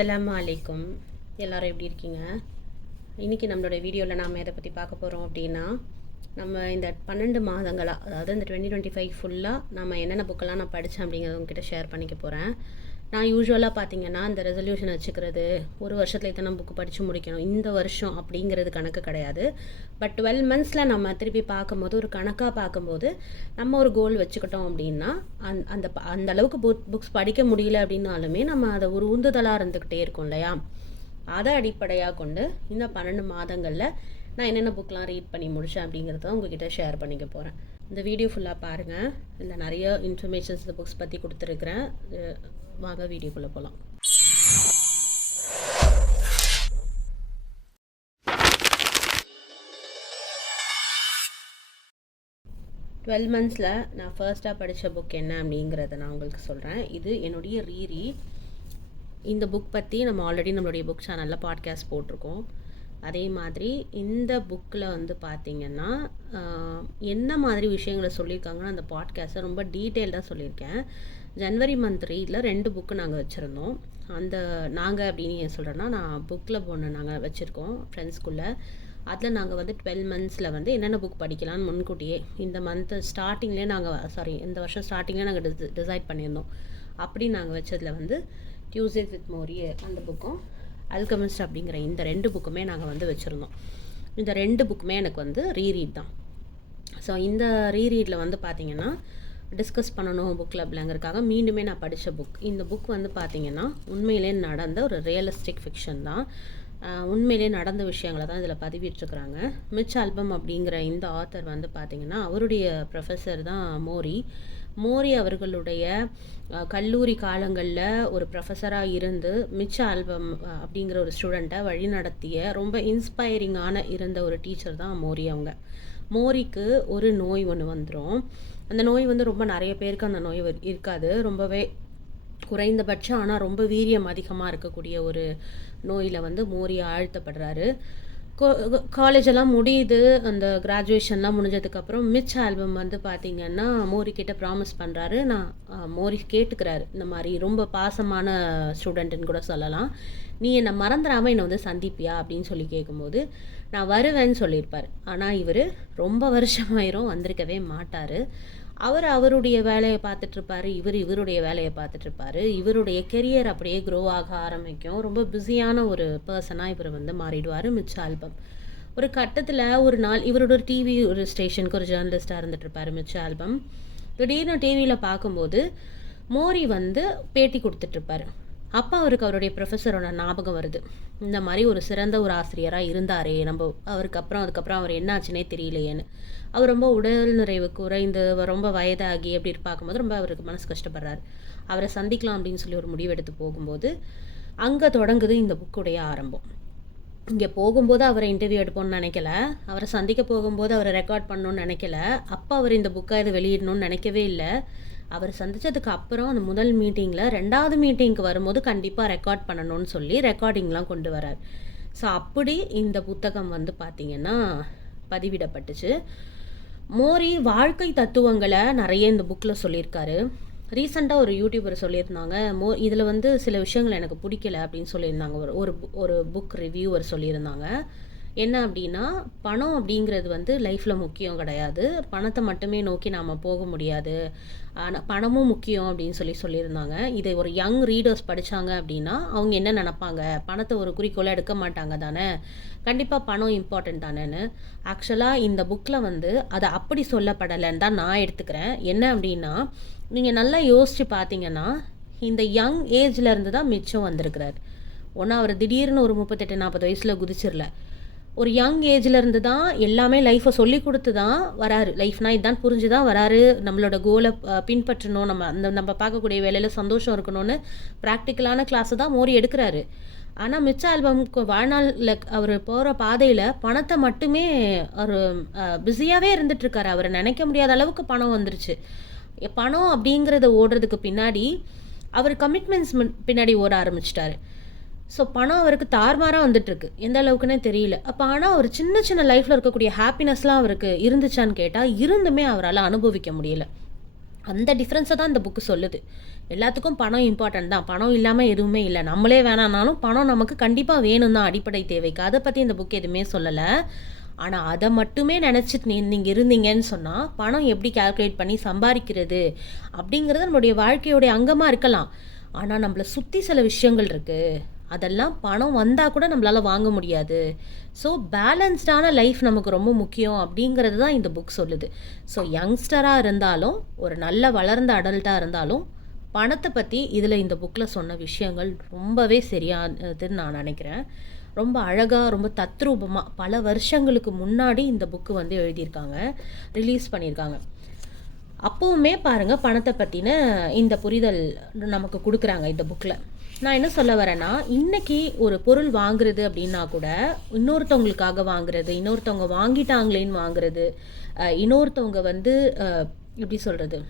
அஸ்ஸலாமு அலைக்கும். எல்லோரும் எப்படி இருக்கீங்க? இன்றைக்கி நம்மளோட வீடியோவில் நாம் எதை பற்றி பார்க்க போகிறோம் அப்படின்னா, நம்ம இந்த 12 மாதங்களாக, அதாவது இந்த 2025 ஃபுல்லாக நம்ம என்னென்ன புக்கெல்லாம் நான் படித்தேன் அப்படிங்கிறத உங்ககிட்ட ஷேர் பண்ணிக்க போகிறேன். நான் யூஸ்வலாக பார்த்தீங்கன்னா இந்த ரெசல்யூஷன் வச்சுக்கிறது, ஒரு வருஷத்தில் இத்தனை புக்கு படித்து முடிக்கணும், இந்த வருஷம் அப்படிங்கிறது கணக்கு கிடையாது. பட் 12 மந்த்ஸில் நம்ம திருப்பி பார்க்கும்போது, ஒரு கணக்காக பார்க்கும்போது நம்ம ஒரு கோல் வச்சுக்கிட்டோம் அப்படின்னா, அந்த அளவுக்கு புக்ஸ் படிக்க முடியல அப்படின்னாலுமே நம்ம அதை ஒரு உந்துதலாக இருந்துக்கிட்டே இருக்கோம் இல்லையா? அதை அடிப்படையாக கொண்டு இந்த 12 மாதங்களில் நான் என்னென்ன புக்கெலாம் ரீட் பண்ணி முடித்தேன் அப்படிங்கிறத உங்ககிட்ட ஷேர் பண்ணிக்க போகிறேன். இந்த வீடியோ ஃபுல்லாக பாருங்கள். இதில் நிறைய இன்ஃபர்மேஷன்ஸ் இந்த புக்ஸ் பற்றி கொடுத்துருக்குறேன். வாங்க வீடியோக்குள்ளே போகலாம். டுவெல் மந்த்ஸில் நான் ஃபர்ஸ்ட்டாக படித்த புக் என்ன அப்படிங்கிறத நான் உங்களுக்கு சொல்கிறேன். இது என்னுடைய ரீரீட். இந்த புக் பற்றி நம்ம ஆல்ரெடி நம்மளுடைய புக் சேனலில் பாட்காஸ்ட் போட்டிருக்கோம். அதே மாதிரி இந்த புக்கில் வந்து பார்த்திங்கன்னா என்ன மாதிரி விஷயங்களை சொல்லியிருக்காங்கன்னா, அந்த பாட்காஸ்ட்டை ரொம்ப டீட்டெயில்டாக சொல்லியிருக்கேன். ஜனவரி மந்த் ரீடில் 2 புக்கு நாங்கள் வச்சுருந்தோம். அந்த நாங்கள் அப்படின்னு ஏன் சொல்கிறேன்னா, நான் புக் கிளப் ஒன்று நாங்கள் வச்சுருக்கோம் ஃப்ரெண்ட்ஸ்குள்ளே. அதில் நாங்கள் வந்து 12 மந்த்ஸில் வந்து என்னென்ன புக் படிக்கலான்னு முன்கூட்டியே இந்த மந்த்து ஸ்டார்டிங்லேயே இந்த வருஷம் ஸ்டார்டிங்லேயே நாங்கள் டிசைட் பண்ணியிருந்தோம். அப்படி நாங்கள் வச்சதில் வந்து டியூஸ்டேஸ் வித் மோரி அந்த புக்கும், அல்கெமிஸ்ட் அப்படிங்கிற இந்த 2 புக்குமே நாங்கள் வந்து வச்சுருந்தோம். இந்த 2 புக்குமே எனக்கு வந்து ரீரீட் தான். ஸோ இந்த ரீரீடில் வந்து பார்த்திங்கன்னா டிஸ்கஸ் பண்ணணும் புக் கிளப்லங்கிறதுக்காக மீண்டுமே நான் படித்த புக். இந்த புக் வந்து பார்த்திங்கன்னா உண்மையிலே நடந்த ஒரு ரியலிஸ்டிக் ஃபிக்ஷன் தான். உண்மையிலே நடந்த விஷயங்களை தான் இதில் பதிவிட்டுருக்குறாங்க. மிச் ஆல்பம் அப்படிங்கிற இந்த ஆத்தர் வந்து பார்த்திங்கன்னா அவருடைய ப்ரொஃபஸர் தான் மோரி அவர்களுடைய கல்லூரி காலங்களில் ஒரு ப்ரொஃபஸராக இருந்து மிச் ஆல்பம் அப்படிங்கிற ஒரு ஸ்டூடெண்ட்டை வழி நடத்திய ரொம்ப இன்ஸ்பைரிங்கான இருந்த ஒரு டீச்சர் தான் மோரி. மோரிக்கு ஒரு நோய் ஒன்று வந்துடும். அந்த நோய் வந்து ரொம்ப நிறைய பேருக்கு அந்த நோய் இருக்காது, ரொம்பவே குறைந்தபட்சம், ஆனால் ரொம்ப வீரியம் அதிகமாக இருக்கக்கூடிய ஒரு நோயில் வந்து மோரி ஆழ்த்தப்படுறாரு. காலேஜெல்லாம் முடியுது, அந்த கிராஜுவேஷன்லாம் முடிஞ்சதுக்கப்புறம் மிச் ஆல்பம் வந்து பார்த்திங்கன்னா மோரி கிட்ட ப்ராமிஸ் பண்ணுறாரு. மோரி கேட்டுக்கிறாரு, இந்த மாதிரி ரொம்ப பாசமான ஸ்டூடெண்ட்டுன்னு கூட சொல்லலாம், நீ என்னை மறந்துடாமல் என்னை வந்து சந்திப்பியா அப்படின்னு சொல்லி கேட்கும்போது நான் வருவேன்னு சொல்லியிருப்பார். ஆனால் இவர் ரொம்ப வருஷமாயிரும் வந்திருக்கவே மாட்டார். அவருடைய வேலையை பார்த்துட்ருப்பார், இவருடைய வேலையை பார்த்துட்ருப்பார். இவருடைய கெரியர் அப்படியே க்ரோ ஆக ஆரம்பிக்கும். ரொம்ப பிஸியான ஒரு பர்சனாக இவர் வந்து மாறிடுவார் மிச் ஆல்பம். ஒரு கட்டத்தில் ஒரு நாள் இவரோட ஒரு டிவி ஒரு ஸ்டேஷனுக்கு ஒரு ஜேர்னலிஸ்ட்டாக இருந்துகிட்ருப்பார் மிச் ஆல்பம். திடீர்னு டிவியில் பார்க்கும்போது மோரி வந்து பேட்டி கொடுத்துட்ருப்பார். அப்போ அவருடைய ப்ரொஃபஸரோட ஞாபகம் வருது. இந்த மாதிரி ஒரு சிறந்த ஒரு ஆசிரியராக இருந்தாரே, அதுக்கப்புறம் அவர் என்னாச்சுன்னே தெரியலையேன்னு. அவர் ரொம்ப உடல் நிறைவு குறைந்து ரொம்ப வயதாகி அப்படி பார்க்கும்போது ரொம்ப அவருக்கு மனசு கஷ்டப்படுறாரு. அவரை சந்திக்கலாம் அப்படின்னு சொல்லி ஒரு முடிவெடுத்து போகும்போது அங்கே தொடங்குது இந்த புக்குடைய ஆரம்பம். இங்கே போகும்போது அவரை இன்டர்வியூ எடுப்போம்னு நினைக்கல, அவரை சந்திக்க போகும்போது அவரை ரெக்கார்ட் பண்ணணும்னு நினைக்கல, அப்போ அவர் இந்த புக்கை இதை வெளியிடணும்னு நினைக்கவே இல்லை. அவர் சந்தித்ததுக்கு அப்புறம் அந்த முதல் மீட்டிங்கில் 2வது மீட்டிங்க்கு வரும்போது கண்டிப்பாக ரெக்கார்ட் பண்ணணும்னு சொல்லி ரெக்கார்டிங்லாம் கொண்டு வரார். ஸோ அப்படி இந்த புத்தகம் வந்து பார்த்திங்கன்னா பதிவிடப்பட்டுச்சு. மோரி வாழ்க்கை தத்துவங்களை நிறைய இந்த புக்கில் சொல்லியிருக்காரு. ரீசெண்டாக ஒரு யூடியூபர் சொல்லியிருந்தாங்க, இதில் வந்து சில விஷயங்கள் எனக்கு பிடிக்கல அப்படின்னு சொல்லியிருந்தாங்க. ஒரு புக் ரிவ்யூவர் சொல்லியிருந்தாங்க. என்ன அப்படின்னா, பணம் அப்படிங்கிறது வந்து லைஃப்பில் முக்கியம் கிடையாது, பணத்தை மட்டுமே நோக்கி நாம் போக முடியாது, ஆனால் பணமும் முக்கியம் அப்படின்னு சொல்லியிருந்தாங்க. இதை ஒரு யங் ரீடர்ஸ் படித்தாங்க அப்படின்னா அவங்க என்ன நினப்பாங்க, பணத்தை ஒரு குறிக்கோளாக எடுக்க மாட்டாங்க தானே, கண்டிப்பாக பணம் இம்பார்ட்டன்ட் தானேன்னு. ஆக்சுவலாக இந்த புக்கில் வந்து அதை அப்படி சொல்லப்படலைன்னு தான் நான் எடுத்துக்கிறேன். என்ன அப்படின்னா, நீங்கள் நல்லா யோசித்து பார்த்தீங்கன்னா இந்த யங் ஏஜில் இருந்து தான் மிச்சம் வந்திருக்கிறார். ஒன்றா அவர் திடீர்னு ஒரு 38-40 வயசில் குதிச்சிடல, ஒரு யங் ஏஜில் இருந்து தான் எல்லாமே லைஃப்பை சொல்லி கொடுத்து தான் வராரு. லைஃப்னால் இதுதான் புரிஞ்சு தான் வராரு. நம்மளோட கோலை பின்பற்றணும், நம்ம பார்க்கக்கூடிய வேலையில் சந்தோஷம் இருக்கணும்னு ப்ராக்டிக்கலான கிளாஸை தான் மோரி எடுக்கிறாரு. ஆனால் மிச்ச ஆல்பம்க்கு வாழ்நாளில் அவர் போகிற பாதையில் பணத்தை மட்டுமே அவர் பிஸியாகவே இருந்துகிட்ருக்காரு. அவரை நினைக்க முடியாத அளவுக்கு பணம் வந்துருச்சு. பணம் அப்படிங்கிறத ஓடுறதுக்கு பின்னாடி அவர் கமிட்மெண்ட்ஸ் பின்னாடி ஓட ஆரம்பிச்சிட்டாரு. ஸோ பணம் அவருக்கு தார்மாராக வந்துட்டுருக்கு, எந்த அளவுக்குன்னே தெரியல. அப்போ ஆனால் அவர் சின்ன லைஃப்பில் இருக்கக்கூடிய ஹாப்பினஸ்லாம் அவருக்கு இருந்துச்சான்னு கேட்டால் இருந்துமே அவரால் அனுபவிக்க முடியல. அந்த டிஃப்ரென்ஸை தான் இந்த புக்கு சொல்லுது. எல்லாத்துக்கும் பணம் இம்பார்ட்டன்ட் தான். பணம் இல்லாமல் எதுவுமே இல்லை. நம்மளே வேணான்னாலும் பணம் நமக்கு கண்டிப்பாக வேணும் தான் அடிப்படை தேவைக்கு. அதை பற்றி இந்த புக் எதுவுமே சொல்லலை. ஆனால் அதை மட்டுமே நினச்சிட்டு நீங்கள் இருந்தீங்கன்னு சொன்னால் பணம் எப்படி கால்குலேட் பண்ணி சம்பாதிக்கிறது அப்படிங்கிறது நம்மளுடைய வாழ்க்கையோடைய அங்கமாக இருக்கலாம். ஆனால் நம்மளை சுற்றி சில விஷயங்கள் இருக்குது, அதெல்லாம் பணம் வந்தால் கூட நம்மளால் வாங்க முடியாது. ஸோ பேலன்ஸ்டான லைஃப் நமக்கு ரொம்ப முக்கியம் அப்படிங்கிறது தான் இந்த புக் சொல்லுது. ஸோ யங்ஸ்டராக இருந்தாலும் ஒரு நல்ல வளர்ந்த அடல்ட்டாக இருந்தாலும் பணத்தை பற்றி இதில் இந்த புக்கில் சொன்ன விஷயங்கள் ரொம்பவே சரியானதுன்னு நான் நினைக்கிறேன். ரொம்ப அழகாக, ரொம்ப தத்ரூபமாக பல வருஷங்களுக்கு முன்னாடி இந்த புக்கு வந்து எழுதியிருக்காங்க, ரிலீஸ் பண்ணியிருக்காங்க. அப்போவுமே பாருங்கள் பணத்தை பற்றின இந்த புரிதல் நமக்கு கொடுக்குறாங்க இந்த புக்கில். நான் என்ன சொல்ல வரேன்னா, இன்றைக்கி ஒரு பொருள் வாங்குறது அப்படின்னா கூட இன்னொருத்தவங்களுக்காக வாங்குறது, இன்னொருத்தவங்க வாங்கிட்டாங்களேன்னு வாங்குறது, இன்னொருத்தவங்க வந்து எப்படி சொல்கிறது,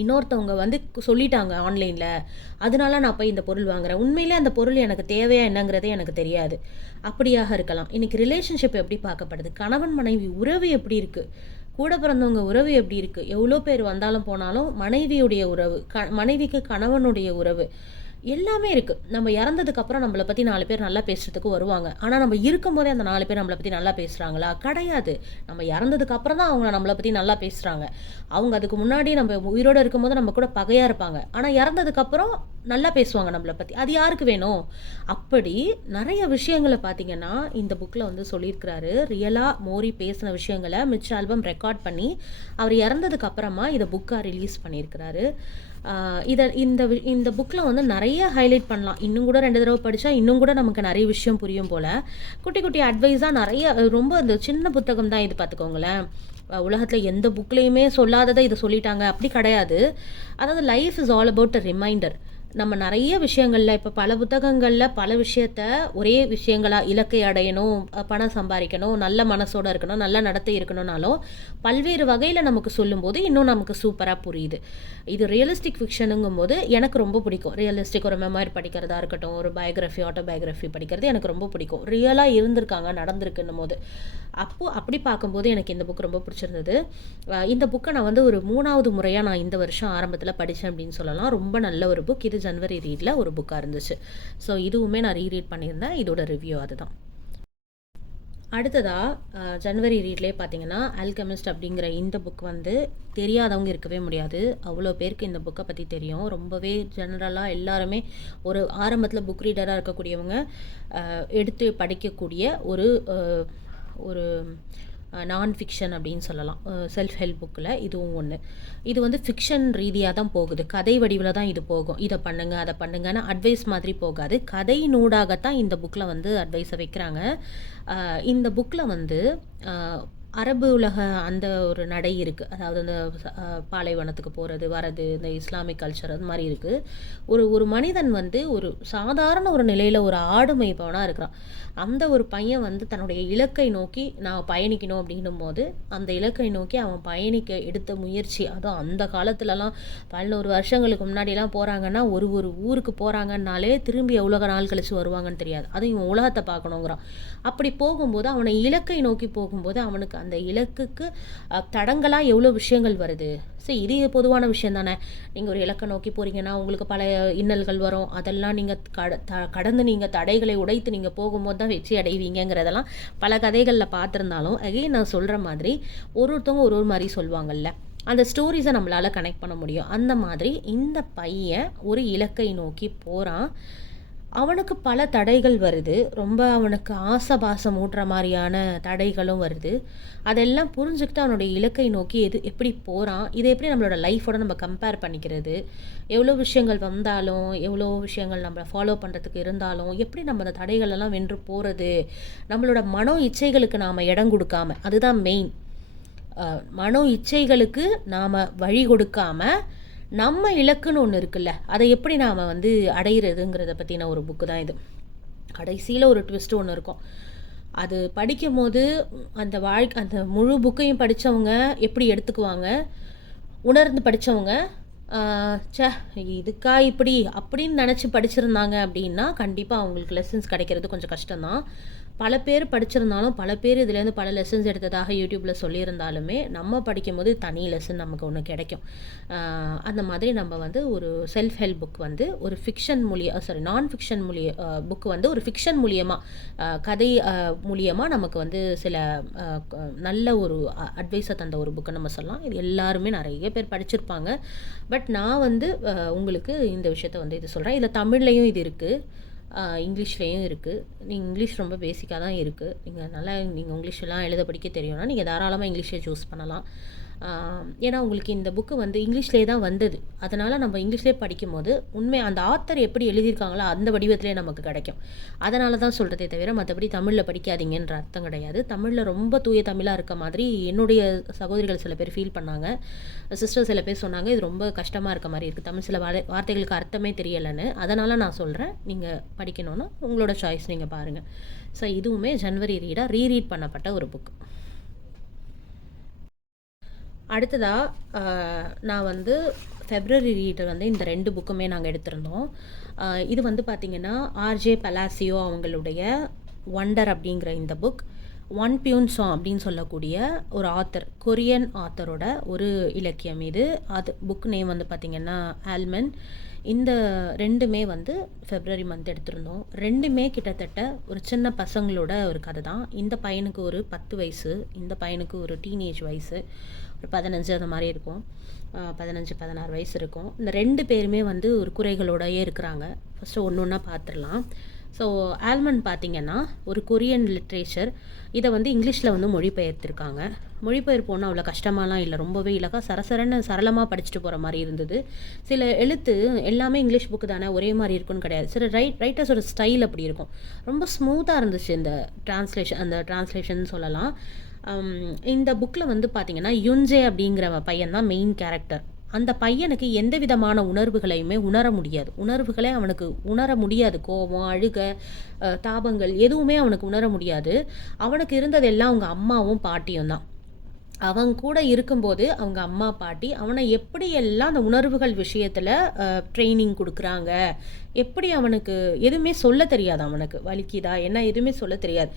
இன்னொருத்தவங்க வந்து சொல்லிட்டாங்க ஆன்லைனில், அதனால நான் போய் இந்த பொருள் வாங்குகிறேன். உண்மையிலே அந்த பொருள் எனக்கு தேவையா என்னங்கிறதே எனக்கு தெரியாது. அப்படியாக இருக்கலாம். இன்றைக்கி ரிலேஷன்ஷிப் எப்படி பார்க்கப்படுது, கணவன் மனைவி உறவு எப்படி இருக்குது, கூட பிறந்தவங்க உறவு எப்படி இருக்குது, எவ்வளோ பேர் வந்தாலும் போனாலும் மனைவியுடைய உறவு, மனைவிக்கு கணவனுடைய உறவு எல்லாமே இருக்குது. நம்ம இறந்ததுக்கப்புறம் நம்மளை பற்றி 4 பேர் நல்லா பேசுகிறதுக்கு வருவாங்க. ஆனால் நம்ம இருக்கும்போதே அந்த 4 பேர் நம்மளை பற்றி நல்லா பேசுகிறாங்களா? கிடையாது. நம்ம இறந்ததுக்கப்புறம் தான் அவங்க நம்மளை பற்றி நல்லா பேசுகிறாங்க. அவங்க அதுக்கு முன்னாடி நம்ம உயிரோடு இருக்கும்போது நம்ம கூட பகையாக இருப்பாங்க. ஆனால் இறந்ததுக்கப்புறம் நல்லா பேசுவாங்க நம்மளை பற்றி. அது யாருக்கு வேணும்? அப்படி நிறைய விஷயங்களை பார்த்திங்கன்னா இந்த புக்கில் வந்து சொல்லியிருக்கிறாரு. ரியலாக மோரி பேசின விஷயங்களை மிச்ச ஆல்பம் ரெக்கார்ட் பண்ணி அவர் இறந்ததுக்கப்புறமா இதை புக்காக ரிலீஸ் பண்ணியிருக்கிறாரு. இந்த புக்கில் வந்து நிறைய ஹைலைட் பண்ணலாம். இன்னும் கூட 2 தடவை படித்தா இன்னும் கூட நமக்கு நிறைய விஷயம் புரியும் போல். குட்டி குட்டி அட்வைஸாக நிறைய, ரொம்ப இந்த சின்ன புத்தகம் தான் இது, பார்த்துக்கோங்களேன். உலகத்தில் எந்த புக்லேயுமே சொல்லாததை இதை சொல்லிட்டாங்க அப்படி கிடையாது. அதாவது life is all about a reminder. நம்ம நிறைய விஷயங்களில் இப்போ பல புத்தகங்களில் பல விஷயத்த ஒரே விஷயங்களாக இலக்கை அடையணும், பணம் சம்பாதிக்கணும், நல்ல மனசோடு இருக்கணும், நல்ல நடத்தை இருக்கணும்னாலும் பல்வேறு வகையில் நமக்கு சொல்லும்போது இன்னும் நமக்கு சூப்பராக புரியுது. இது ரியலிஸ்டிக் ஃபிக்ஷனுங்கும் போது எனக்கு ரொம்ப பிடிக்கும். ரியலிஸ்டிக் ஒரு மெமரி படிக்கிறதா இருக்கட்டும், ஒரு பயோகிராஃபி, ஆட்டோபயோகிராஃபி படிக்கிறது எனக்கு ரொம்ப பிடிக்கும். ரியலாக இருந்திருக்காங்க, நடந்திருக்குன்னும் போது அப்படி பார்க்கும்போது எனக்கு இந்த புக் ரொம்ப பிடிச்சிருந்தது. இந்த புக்கை நான் வந்து ஒரு 3வது முறையாக நான் இந்த வருஷம் ஆரம்பத்தில் படித்தேன் அப்படின்னு சொல்லலாம். ரொம்ப நல்ல ஒரு புக் இது. ஜனவரி ரீடில் ஒரு புக்காக இருந்துச்சு. ஸோ இதுவுமே நான் ரீட் பண்ணியிருந்தேன். இதோட ரிவ்யூ அதுதான். அடுத்ததாக ஜனவரி ரீட்லேயே பார்த்தீங்கன்னா ஆல்கெமிஸ்ட் அப்படிங்கிற இந்த புக் வந்து தெரியாதவங்க இருக்கவே முடியாது. அவ்வளோ பேருக்கு இந்த புக்கை பற்றி தெரியும். ரொம்பவே ஜெனரலாக எல்லாருமே ஒரு ஆரம்பத்தில் புக் ரீடராக இருக்கக்கூடியவங்க எடுத்து படிக்கக்கூடிய ஒரு நான் ஃபிக்ஷன் அப்படின்னு சொல்லலாம். செல்ஃப் ஹெல்ப் புக்கில் இதுவும் ஒன்று. இது வந்து ஃபிக்ஷன் ரீதியாக தான் போகுது, கதை வடிவில் தான் இது போகும். இதை பண்ணுங்கள் அதை பண்ணுங்கன்னு அட்வைஸ் மாதிரி போகாது, கதை நூடாகத்தான் இந்த புக்கில் வந்து அட்வைஸை வைக்கிறாங்க. இந்த புக்கில் வந்து அரபு உலக அந்த ஒரு நடை இருக்குது. அதாவது அந்த பாலைவனத்துக்கு போகிறது வர்றது, இந்த இஸ்லாமிக் கல்ச்சர் அது மாதிரி இருக்குது. ஒரு மனிதன் வந்து ஒரு சாதாரண ஒரு நிலையில் ஒரு ஆடு மேய்ப்பவனாக இருக்கிறான். அந்த ஒரு பையன் வந்து தன்னுடைய இலக்கை நோக்கி நான் பயணிக்கணும் அப்படின்னும் போது அந்த இலக்கை நோக்கி அவன் பயணிக்க எடுத்த முயற்சி, அதுவும் அந்த காலத்துலலாம் 11 வருஷங்களுக்கு முன்னாடிலாம் போகிறாங்கன்னா ஒரு ஊருக்கு போகிறாங்கன்னாலே திரும்பி எவ்வளோ நாள் கழித்து வருவாங்கன்னு தெரியாது. அதுவும் இவன் உலகத்தை பார்க்கணுங்கிறான். அப்படி போகும்போது அவனை இலக்கை நோக்கி போகும்போது அவனுக்கு அந்த இலக்குக்கு தடங்களாக எவ்வளோ விஷயங்கள் வருது. சரி, இது பொதுவான விஷயம் தானே. நீங்கள் ஒரு இலக்கை நோக்கி போகிறீங்கன்னா உங்களுக்கு பல இன்னல்கள் வரும். அதெல்லாம் நீங்கள் கடந்து நீங்கள் தடைகளை உடைத்து நீங்கள் போகும்போது தான் வெற்றி அடைவீங்கிறதெல்லாம் பல கதைகளில் பார்த்துருந்தாலும் அகைன் நான் சொல்கிற மாதிரி ஒருத்தவங்க ஒரு மாதிரி சொல்லுவாங்கல்ல, அந்த ஸ்டோரிஸை நம்மளால் கனெக்ட் பண்ண முடியும். அந்த மாதிரி இந்த பையன் ஒரு இலக்கை நோக்கி போகிறான். அவனுக்கு பல தடைகள் வருது. ரொம்ப அவனுக்கு ஆசபாசம் ஊட்டுற மாதிரியான தடைகளும் வருது. அதெல்லாம் புரிஞ்சுக்கிட்டு அவனுடைய இலக்கை நோக்கி எப்படி போகிறான், இதை எப்படி நம்மளோட லைஃபோட நம்ம கம்பேர் பண்ணிக்கிறது, எவ்வளோ விஷயங்கள் வந்தாலும் எவ்வளோ விஷயங்கள் நம்மளை ஃபாலோ பண்ணுறதுக்கு இருந்தாலும் எப்படி நம்ம அந்த தடைகளெல்லாம் வென்று போகிறது, நம்மளோட மனோ இச்சைகளுக்கு நாம் இடம் கொடுக்காம, அதுதான் மெயின். மனோ இச்சைகளுக்கு நாம் வழி கொடுக்காமல் நம்ம இலக்குன்னு ஒன்று இருக்குல்ல, அதை எப்படி நாம் வந்து அடையிறதுங்கிறத பற்றின ஒரு புக்கு தான் இது. கடைசியில் ஒரு ட்விஸ்ட் ஒன்று இருக்கும். அது படிக்கும் போது அந்த முழு புக்கையும் படித்தவங்க எப்படி எடுத்துக்குவாங்க, உணர்ந்து படித்தவங்க இதுக்கா இப்படி அப்படின்னு நினச்சி படிச்சிருந்தாங்க அப்படின்னா கண்டிப்பாக அவங்களுக்கு லெசன்ஸ் கிடைக்கிறது கொஞ்சம் கஷ்டம்தான். பல பேர் படிச்சிருந்தாலும் பல பேர் இதுலேருந்து பல லெசன்ஸ் எடுத்ததாக யூடியூப்பில் சொல்லியிருந்தாலுமே நம்ம படிக்கும்போது தனி லெசன் நமக்கு ஒன்று கிடைக்கும். அந்த மாதிரி நம்ம வந்து ஒரு செல்ஃப் ஹெல்ப் புக் வந்து ஒரு ஃபிக்ஷன் நான் ஃபிக்ஷன் புக் வந்து ஒரு ஃபிக்ஷன் மூலியமாக கதை மூலியமாக நமக்கு வந்து சில நல்ல ஒரு அட்வைஸை தந்த ஒரு புக்கை நம்ம சொல்லலாம். இது எல்லாருமே நிறைய பேர் படிச்சிருப்பாங்க. பட் நான் வந்து உங்களுக்கு இந்த விஷயத்த வந்து இது சொல்கிறேன். இதில் தமிழ்லையும் இது இருக்குது, இங்கிலீஷ்லேயும் இருக்குது. நீங்கள் இங்கிலீஷ் ரொம்ப பேசிக்காக தான் இருக்குது. நீங்கள் இங்கிலீஷெலாம் எழுத படிக்க தெரியும்னா நீங்கள் தாராளமாக இங்கிலீஷை சூஸ் பண்ணலாம். ஏன்னா உங்களுக்கு இந்த புக்கு வந்து இங்கிலீஷ்லேயே தான் வந்தது. அதனால் நம்ம இங்கிலீஷ்லேயே படிக்கும்போது அந்த ஆத்தர் எப்படி எழுதியிருக்காங்களோ அந்த வடிவத்திலே நமக்கு கிடைக்கும். அதனால தான் சொல்கிறதே தவிர மற்றபடி தமிழில் படிக்காதீங்கன்ற அர்த்தம் கிடையாது. தமிழில் ரொம்ப தூய தமிழாக இருக்க மாதிரி என்னுடைய சகோதரிகள் சில பேர் ஃபீல் பண்ணாங்க. சிஸ்டர் சில பேர் சொன்னாங்க இது ரொம்ப கஷ்டமாக இருக்க மாதிரி இருக்குது, தமிழ் சில வார்த்தைகளுக்கு அர்த்தமே தெரியலைன்னு. அதனால் நான் சொல்கிறேன், நீங்கள் படிக்கணுன்னா உங்களோட சாய்ஸ் நீங்கள் பாருங்கள். ஸோ இதுவுமே ஜனவரி ரீரீட் பண்ணப்பட்ட ஒரு புக். அடுத்ததாக நான் வந்து ஃபெப்ரவரி ரீடர் வந்து இந்த 2 புக்குமே நாங்கள் எடுத்திருந்தோம். இது வந்து பார்த்திங்கன்னா ஆர்ஜே பலாசியோ அவங்களுடைய ஒண்டர் அப்படிங்கிற இந்த புக், ஒன் பியூன் சாங் அப்படின்னு சொல்லக்கூடிய ஒரு ஆத்தர், கொரியன் ஆத்தரோட ஒரு இலக்கியம் இது. அது புக் நேம் வந்து பார்த்திங்கன்னா ஆல்மன். இந்த 2மே வந்து ஃபெப்ரவரி மந்த் எடுத்திருந்தோம். 2மே கிட்டத்தட்ட ஒரு சின்ன பசங்களோட ஒரு கதை தான். இந்த பையனுக்கு ஒரு 10 வயசு, இந்த பையனுக்கு ஒரு டீனேஜ் வயசு, ஒரு 15 அந்த மாதிரி இருக்கும், 15-16 வயசு இருக்கும். இந்த 2 பேருமே வந்து ஒரு குறைகளோடையே இருக்கிறாங்க. ஃபஸ்ட்டு ஒன்று ஒன்றா பார்த்துடலாம். ஸோ ஆல்மன் பார்த்திங்கன்னா ஒரு கொரியன் லிட்ரேச்சர், இதை வந்து இங்கிலீஷில் வந்து மொழிபெயர்த்திருக்காங்க. மொழிபெயர்ப்பு ஒன்றும் அவ்வளோ கஷ்டமாலாம் இல்லை, ரொம்பவே இலக்கா சரளமாக படிச்சுட்டு போகிற மாதிரி இருந்தது. சில எழுத்து எல்லாமே இங்கிலீஷ் புக்கு தானே ஒரே மாதிரி இருக்குன்னு கிடையாது. சில ரைட்டர்ஸோட ஸ்டைல் அப்படி இருக்கும், ரொம்ப ஸ்மூத்தாக இருந்துச்சு இந்த டிரான்ஸ்லேஷன் சொல்லலாம். இந்த புக்கில் வந்து பார்த்திங்கன்னா யுன்ஜே அப்படிங்கிற பையன் தான் மெயின் கேரக்டர். அந்த பையனுக்கு எந்த விதமான உணர்வுகளையுமே உணர்வுகளே அவனுக்கு உணர முடியாது. கோபம், அழுக, தாபங்கள் எதுவுமே அவனுக்கு உணர முடியாது. அவனுக்கு இருந்ததெல்லாம் அவங்க அம்மாவும் பாட்டியும் தான். அவன் கூட இருக்கும்போது அவங்க அம்மா பாட்டி அவனை எப்படியெல்லாம் அந்த உணர்வுகள் விஷயத்தில் ட்ரைனிங் கொடுக்குறாங்க, எப்படி அவனுக்கு எதுவுமே சொல்ல தெரியாது, அவனுக்கு வலிக்குதா என்ன எதுவுமே சொல்ல தெரியாது.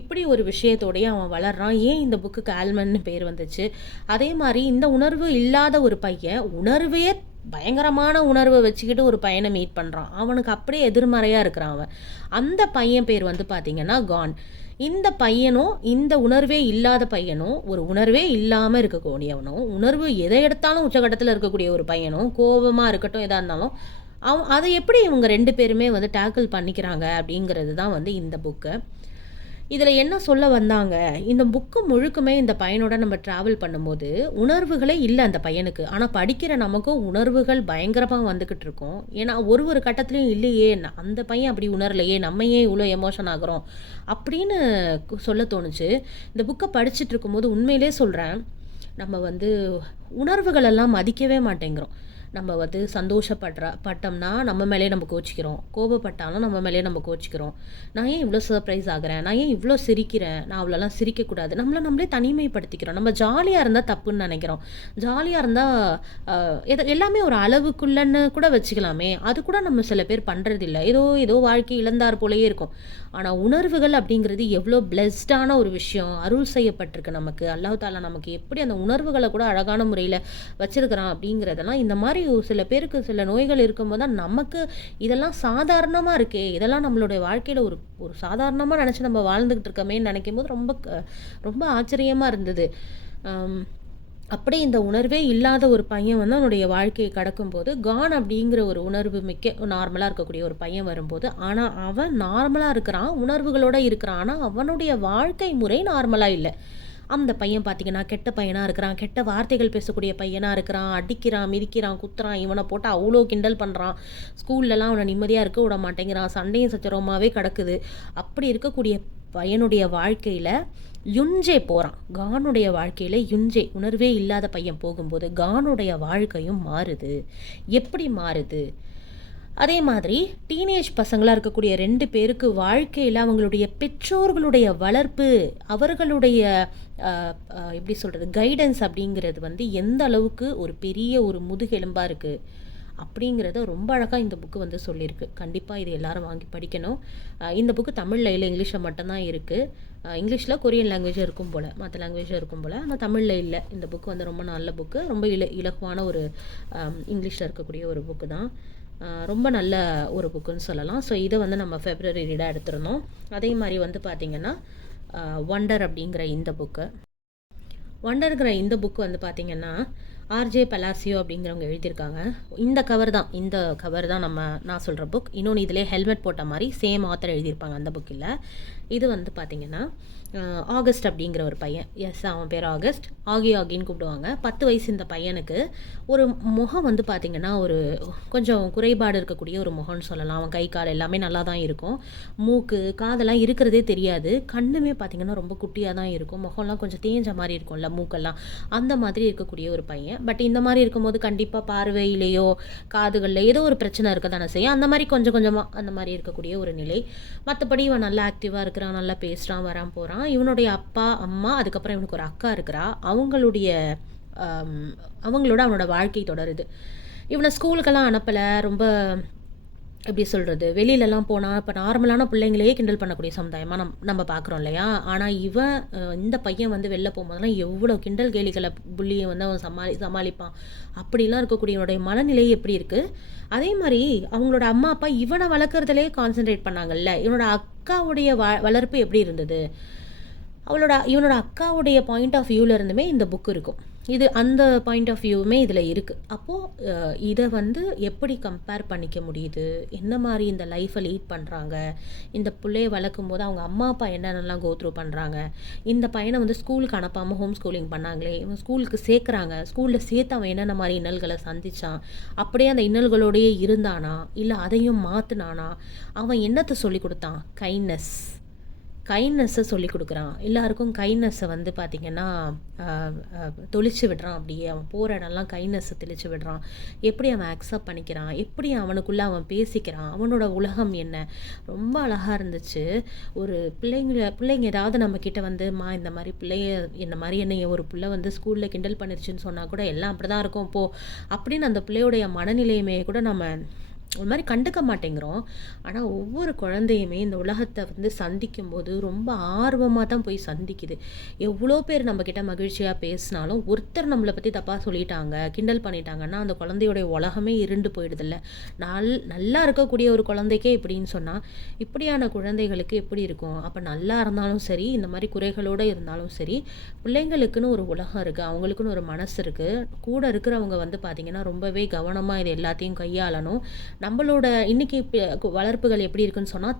இப்படி ஒரு விஷயத்தோடையே அவன் வளர்றான். ஏன் இந்த புக்குக்கு ஆல்மன்னு பேர் வந்துச்சு? அதே மாதிரி இந்த உணர்வு இல்லாத ஒரு பையன் உணர்வே பயங்கரமான உணர்வை வச்சுக்கிட்டு ஒரு பையனை மீட் பண்ணுறான். அவனுக்கு அப்படியே எதிர்மறையாக இருக்கிறான் அவன். அந்த பையன் பேர் வந்து பார்த்திங்கன்னா கான். இந்த பையனும் இந்த உணர்வே இல்லாத பையனும், ஒரு உணர்வே இல்லாமல் இருக்கக்கூடியவனும், உணர்வு எதை எடுத்தாலும் உச்சகட்டத்தில் இருக்கக்கூடிய ஒரு பையனும், கோபமாக இருக்கட்டும் எதாக இருந்தாலும் அதை எப்படி இவங்க 2 பேருமே வந்து டேக்கிள் பண்ணிக்கிறாங்க அப்படிங்கிறது தான் வந்து இந்த புக்கு. இதில் என்ன சொல்ல வந்தாங்க, இந்த புக்கு முழுக்குமே இந்த பையனோட நம்ம ட்ராவல் பண்ணும்போது உணர்வுகளே இல்லை அந்த பையனுக்கு. ஆனால் படிக்கிற நமக்கும் உணர்வுகள் பயங்கரமாக வந்துக்கிட்டு இருக்கோம். ஏன்னா ஒரு கட்டத்துலையும் இல்லையே அந்த பையன் அப்படி உணரலையே, நம்ம ஏன் இவ்வளோ எமோஷன் ஆகிறோம் அப்படின்னு சொல்ல தோணுச்சு. இந்த புக்கை படிச்சுட்டு இருக்கும்போது உண்மையிலே சொல்கிறேன், நம்ம வந்து உணர்வுகளெல்லாம் மதிக்கவே மாட்டேங்கிறோம். நம்ம வந்து பட்டோம்னா நம்ம மேலே நம்ம கோச்சிக்கிறோம், கோபப்பட்டாலும் நம்ம மேலே நம்ம கோச்சிக்கிறோம். நான் ஏன் இவ்வளோ சர்ப்ரைஸ் ஆகிறேன், நான் ஏன் இவ்வளோ சிரிக்கிறேன், நான் அவ்வளோலாம் சிரிக்கக்கூடாது, நம்மளே தனிமைப்படுத்திக்கிறோம். நம்ம ஜாலியாக இருந்தால் தப்புன்னு நினைக்கிறோம். ஜாலியாக இருந்தால் எல்லாமே ஒரு அளவுக்குள்ளன்னு கூட வச்சுக்கலாமே, அது கூட நம்ம சில பேர் பண்ணுறதில்ல. ஏதோ வாழ்க்கை இழந்தார் போலயே இருக்கும். ஆனால் உணர்வுகள் அப்படிங்கிறது எவ்வளோ பிளெஸ்டான ஒரு விஷயம், அருள் செய்யப்பட்டிருக்கு நமக்கு. அல்லாஹ் தாலா நமக்கு எப்படி அந்த உணர்வுகளை கூட அழகான முறையில் வச்சிருக்கிறான் அப்படிங்கிறதெல்லாம், இந்த மாதிரி சில பேருக்கு சில நோய்கள் இருக்கும்போது தான் நமக்கு இதெல்லாம் சாதாரணமாக இருக்கே, இதெல்லாம் நம்மளுடைய வாழ்க்கையில் ஒரு சாதாரணமாக நினச்சி நம்ம வாழ்ந்துக்கிட்டு இருக்கோமேன்னு நினைக்கும் போது ரொம்ப ஆச்சரியமாக இருந்தது. அப்படியே இந்த உணர்வே இல்லாத ஒரு பையன் வந்து அவனுடைய வாழ்க்கையை கடக்கும்போது கான் அப்படிங்கிற ஒரு உணர்வு மிக்க நார்மலாக இருக்கக்கூடிய ஒரு பையன் வரும்போது, ஆனால் அவன் நார்மலாக இருக்கிறான், உணர்வுகளோடு இருக்கிறான். ஆனால் அவனுடைய வாழ்க்கை முறை நார்மலாக இல்லை. அந்த பையன் பார்த்திங்கன்னா கெட்ட பையனாக இருக்கிறான், கெட்ட வார்த்தைகள் பேசக்கூடிய பையனாக இருக்கிறான், அடிக்கிறான், மிதிக்கிறான், குத்துறான், இவனை போட்டு அவ்வளோ கிண்டல் பண்ணுறான், ஸ்கூல்லலாம் அவனை நிம்மதியாக இருக்க விட மாட்டேங்கிறான், சண்டையும் சச்சரவுமாகவே கிடக்குது. அப்படி இருக்கக்கூடிய பையனுடைய வாழ்க்கையில் யுன்ஜே போகிறான். கானுடைய வாழ்க்கையில் யுன்ஜே உணர்வே இல்லாத பையன் போகும்போது கானுடைய வாழ்க்கையும் மாறுது. எப்படி மாறுது? அதே மாதிரி டீனேஜ் பசங்களாக இருக்கக்கூடிய 2 பேருக்கு வாழ்க்கையில் அவங்களுடைய பெற்றோர்களுடைய வளர்ப்பு, அவர்களுடைய எப்படி சொல்கிறது கைடன்ஸ் அப்படிங்கிறது வந்து எந்த அளவுக்கு ஒரு பெரிய ஒரு முதுகெலும்பாக இருக்குது அப்படிங்கிறத ரொம்ப அழகாக இந்த புக்கு வந்து சொல்லியிருக்கு. கண்டிப்பாக இது எல்லாரும் வாங்கி படிக்கணும். இந்த புக்கு தமிழில் இல்லை, இங்கிலீஷில் மட்டும்தான் இருக்குது. இங்கிலீஷில் கொரியன் லாங்குவேஜும் இருக்கும் போல், மற்ற லாங்குவேஜும் இருக்கும் போல், ஆனால் தமிழில் இல்லை. இந்த புக்கு வந்து ரொம்ப நல்ல புக்கு, ரொம்ப இலகுவான ஒரு இங்கிலீஷில் இருக்கக்கூடிய ஒரு புக்கு தான். ரொம்ப நல்ல ஒரு புக்குன்னு சொல்லலாம். ஸோ இதை வந்து நம்ம ஃபெப்ரவரி ரீடாக எடுத்துருந்தோம். அதே மாதிரி வந்து பார்த்திங்கன்னா வண்டர் அப்படிங்கிற இந்த புக்கு வந்து பார்த்திங்கன்னா ஆர்ஜே பலாசியோ அப்படிங்கிறவங்க எழுதியிருக்காங்க. இந்த கவர் தான் நான் சொல்கிற புக். இன்னொன்று இதிலே ஹெல்மெட் போட்ட மாதிரி சேம் ஆத்தர் எழுதியிருப்பாங்க அந்த புக்கில். இது வந்து பார்த்திங்கன்னா ஆகஸ்ட் அப்படிங்கிற ஒரு பையன், அவன் பேர் ஆகஸ்ட், ஆகின்னு கூப்பிடுவாங்க. 10 வயசு இந்த பையனுக்கு. ஒரு முகம் வந்து பார்த்திங்கன்னா ஒரு கொஞ்சம் குறைபாடு இருக்கக்கூடிய ஒரு முகம்னு சொல்லலாம். அவன் கை கால் எல்லாமே நல்லா தான் இருக்கும். மூக்கு காதெல்லாம் இருக்கிறதே தெரியாது. கண்ணுமே பார்த்திங்கன்னா ரொம்ப குட்டியாக தான் இருக்கும். முகம்லாம் கொஞ்சம் தேஞ்ச மாதிரி இருக்கும்ல, மூக்கெல்லாம் அந்த மாதிரி இருக்கக்கூடிய ஒரு பையன். பட் இந்த மாதிரி இருக்கும்போது கண்டிப்பாக பார்வையிலேயோ காதுகளில் ஏதோ ஒரு பிரச்சனை இருக்க தானே செய்யும். அந்த மாதிரி கொஞ்சம் கொஞ்சமாக அந்த மாதிரி இருக்கக்கூடிய ஒரு நிலை. மற்றபடி இவன் நல்லா ஆக்டிவாக இருக்கிறான், நல்லா பேசுகிறான், வரான் போகிறான். இவனுடைய அப்பா அம்மா, அதுக்கப்புறம் இவனுக்கு ஒரு அக்கா இருக்கிறா. அவங்களோட அவனோட வாழ்க்கை தொடருது. இவனை ஸ்கூலுக்கெல்லாம் அனுப்பலை. ரொம்ப எப்படி சொல்கிறது, வெளியிலலாம் போனால் இப்போ நார்மலான பிள்ளைங்களையே கிண்டல் பண்ணக்கூடிய சமுதாயமாக நம்ம பார்க்குறோம் இல்லையா. ஆனால் இந்த பையன் வந்து வெளில போகும்போதெல்லாம் எவ்வளோ கிண்டல் கேலிகளை புள்ளியை வந்து அவன் சமாளிப்பான். அப்படிலாம் இருக்கக்கூடியவனுடைய மனநிலை எப்படி இருக்குது. அதே மாதிரி அவங்களோட அம்மா அப்பா இவனை வளர்க்குறதுலே கான்சென்ட்ரேட் பண்ணாங்கல்ல. இவனோட அக்காவுடைய வளர்ப்பு எப்படி இருந்தது, இவனோட அக்காவுடைய பாயிண்ட் ஆஃப் வியூவில் இருந்துமே இந்த புக் இருக்கும். இது அந்த பாயிண்ட் ஆஃப் வியூவுமே இதில் இருக்குது. அப்போது இதை வந்து எப்படி கம்பேர் பண்ணிக்க முடியுது, என்ன மாதிரி இந்த லைஃப்பை லீட் பண்ணுறாங்க, இந்த பிள்ளையை வளர்க்கும் போது அவங்க அம்மா அப்பா என்னென்னலாம் கோத்ரூ பண்ணுறாங்க, இந்த பையனை வந்து ஸ்கூலுக்கு அனுப்பாமல் ஹோம் ஸ்கூலிங் பண்ணாங்களே, இவன் ஸ்கூலுக்கு சேர்க்குறாங்க, ஸ்கூலில் சேர்த்து அவன் என்னென்ன மாதிரி இன்னல்களை சந்தித்தான், அப்படியே அந்த இன்னல்களோடையே இருந்தானா இல்லை அதையும் மாற்றினானா, அவன் என்னத்தை சொல்லி கொடுத்தான், கைண்ட்னஸ்ஸை சொல்லி கொடுக்குறான். எல்லாருக்கும் கைண்ட்னஸ்ஸை வந்து பார்த்திங்கன்னா தொளிச்சு விடுறான். அப்படியே அவன் போகிற இடம்லாம் கைண்ட்னஸ்ஸை தெளிச்சு விடுறான். எப்படி அவன் அக்செப்ட் பண்ணிக்கிறான், எப்படி அவனுக்குள்ளே அவன் பேசிக்கிறான், அவனோட உலகம் என்ன, ரொம்ப அழகாக இருந்துச்சு. ஒரு பிள்ளைங்க ஏதாவது நம்மக்கிட்ட வந்து இந்த மாதிரி என்ன ஒரு பிள்ளை வந்து ஸ்கூலில் கிண்டல் பண்ணிருச்சுன்னு சொன்னால் கூட எல்லாம் அப்படி தான் இருக்கும் அப்படின்னு அந்த பிள்ளையோடைய மனநிலையுமே கூட நம்ம ஒரு மாதிரி கண்டுக்க மாட்டேங்கிறோம். ஆனால் ஒவ்வொரு குழந்தையுமே இந்த உலகத்தை வந்து சந்திக்கும் போது ரொம்ப ஆர்வமாக தான் போய் சந்திக்குது. எவ்வளோ பேர் நம்மக்கிட்ட மகிழ்ச்சியாக பேசினாலும் ஒருத்தர் நம்மளை பற்றி தப்பாக சொல்லிட்டாங்க, கிண்டல் பண்ணிட்டாங்கன்னா அந்த குழந்தையோடைய உலகமே இருண்டு போயிடுதில்ல. நல்லா இருக்கக்கூடிய ஒரு குழந்தைக்கே இப்படின்னு சொன்னால் இப்படியான குழந்தைகளுக்கு எப்படி இருக்கும். அப்போ நல்லா இருந்தாலும் சரி, இந்த மாதிரி குறைகளோடு இருந்தாலும் சரி, பிள்ளைங்களுக்குன்னு ஒரு உலகம் இருக்குது, அவங்களுக்குன்னு ஒரு மனசு இருக்குது. கூட இருக்கிறவங்க வந்து பார்த்திங்கன்னா ரொம்பவே கவனமாக இது எல்லாத்தையும் கையாளணும். நம்மளோட இன்றைக்கி வளர்ப்புகள் எப்படி இருக்குன்னு சொன்னால்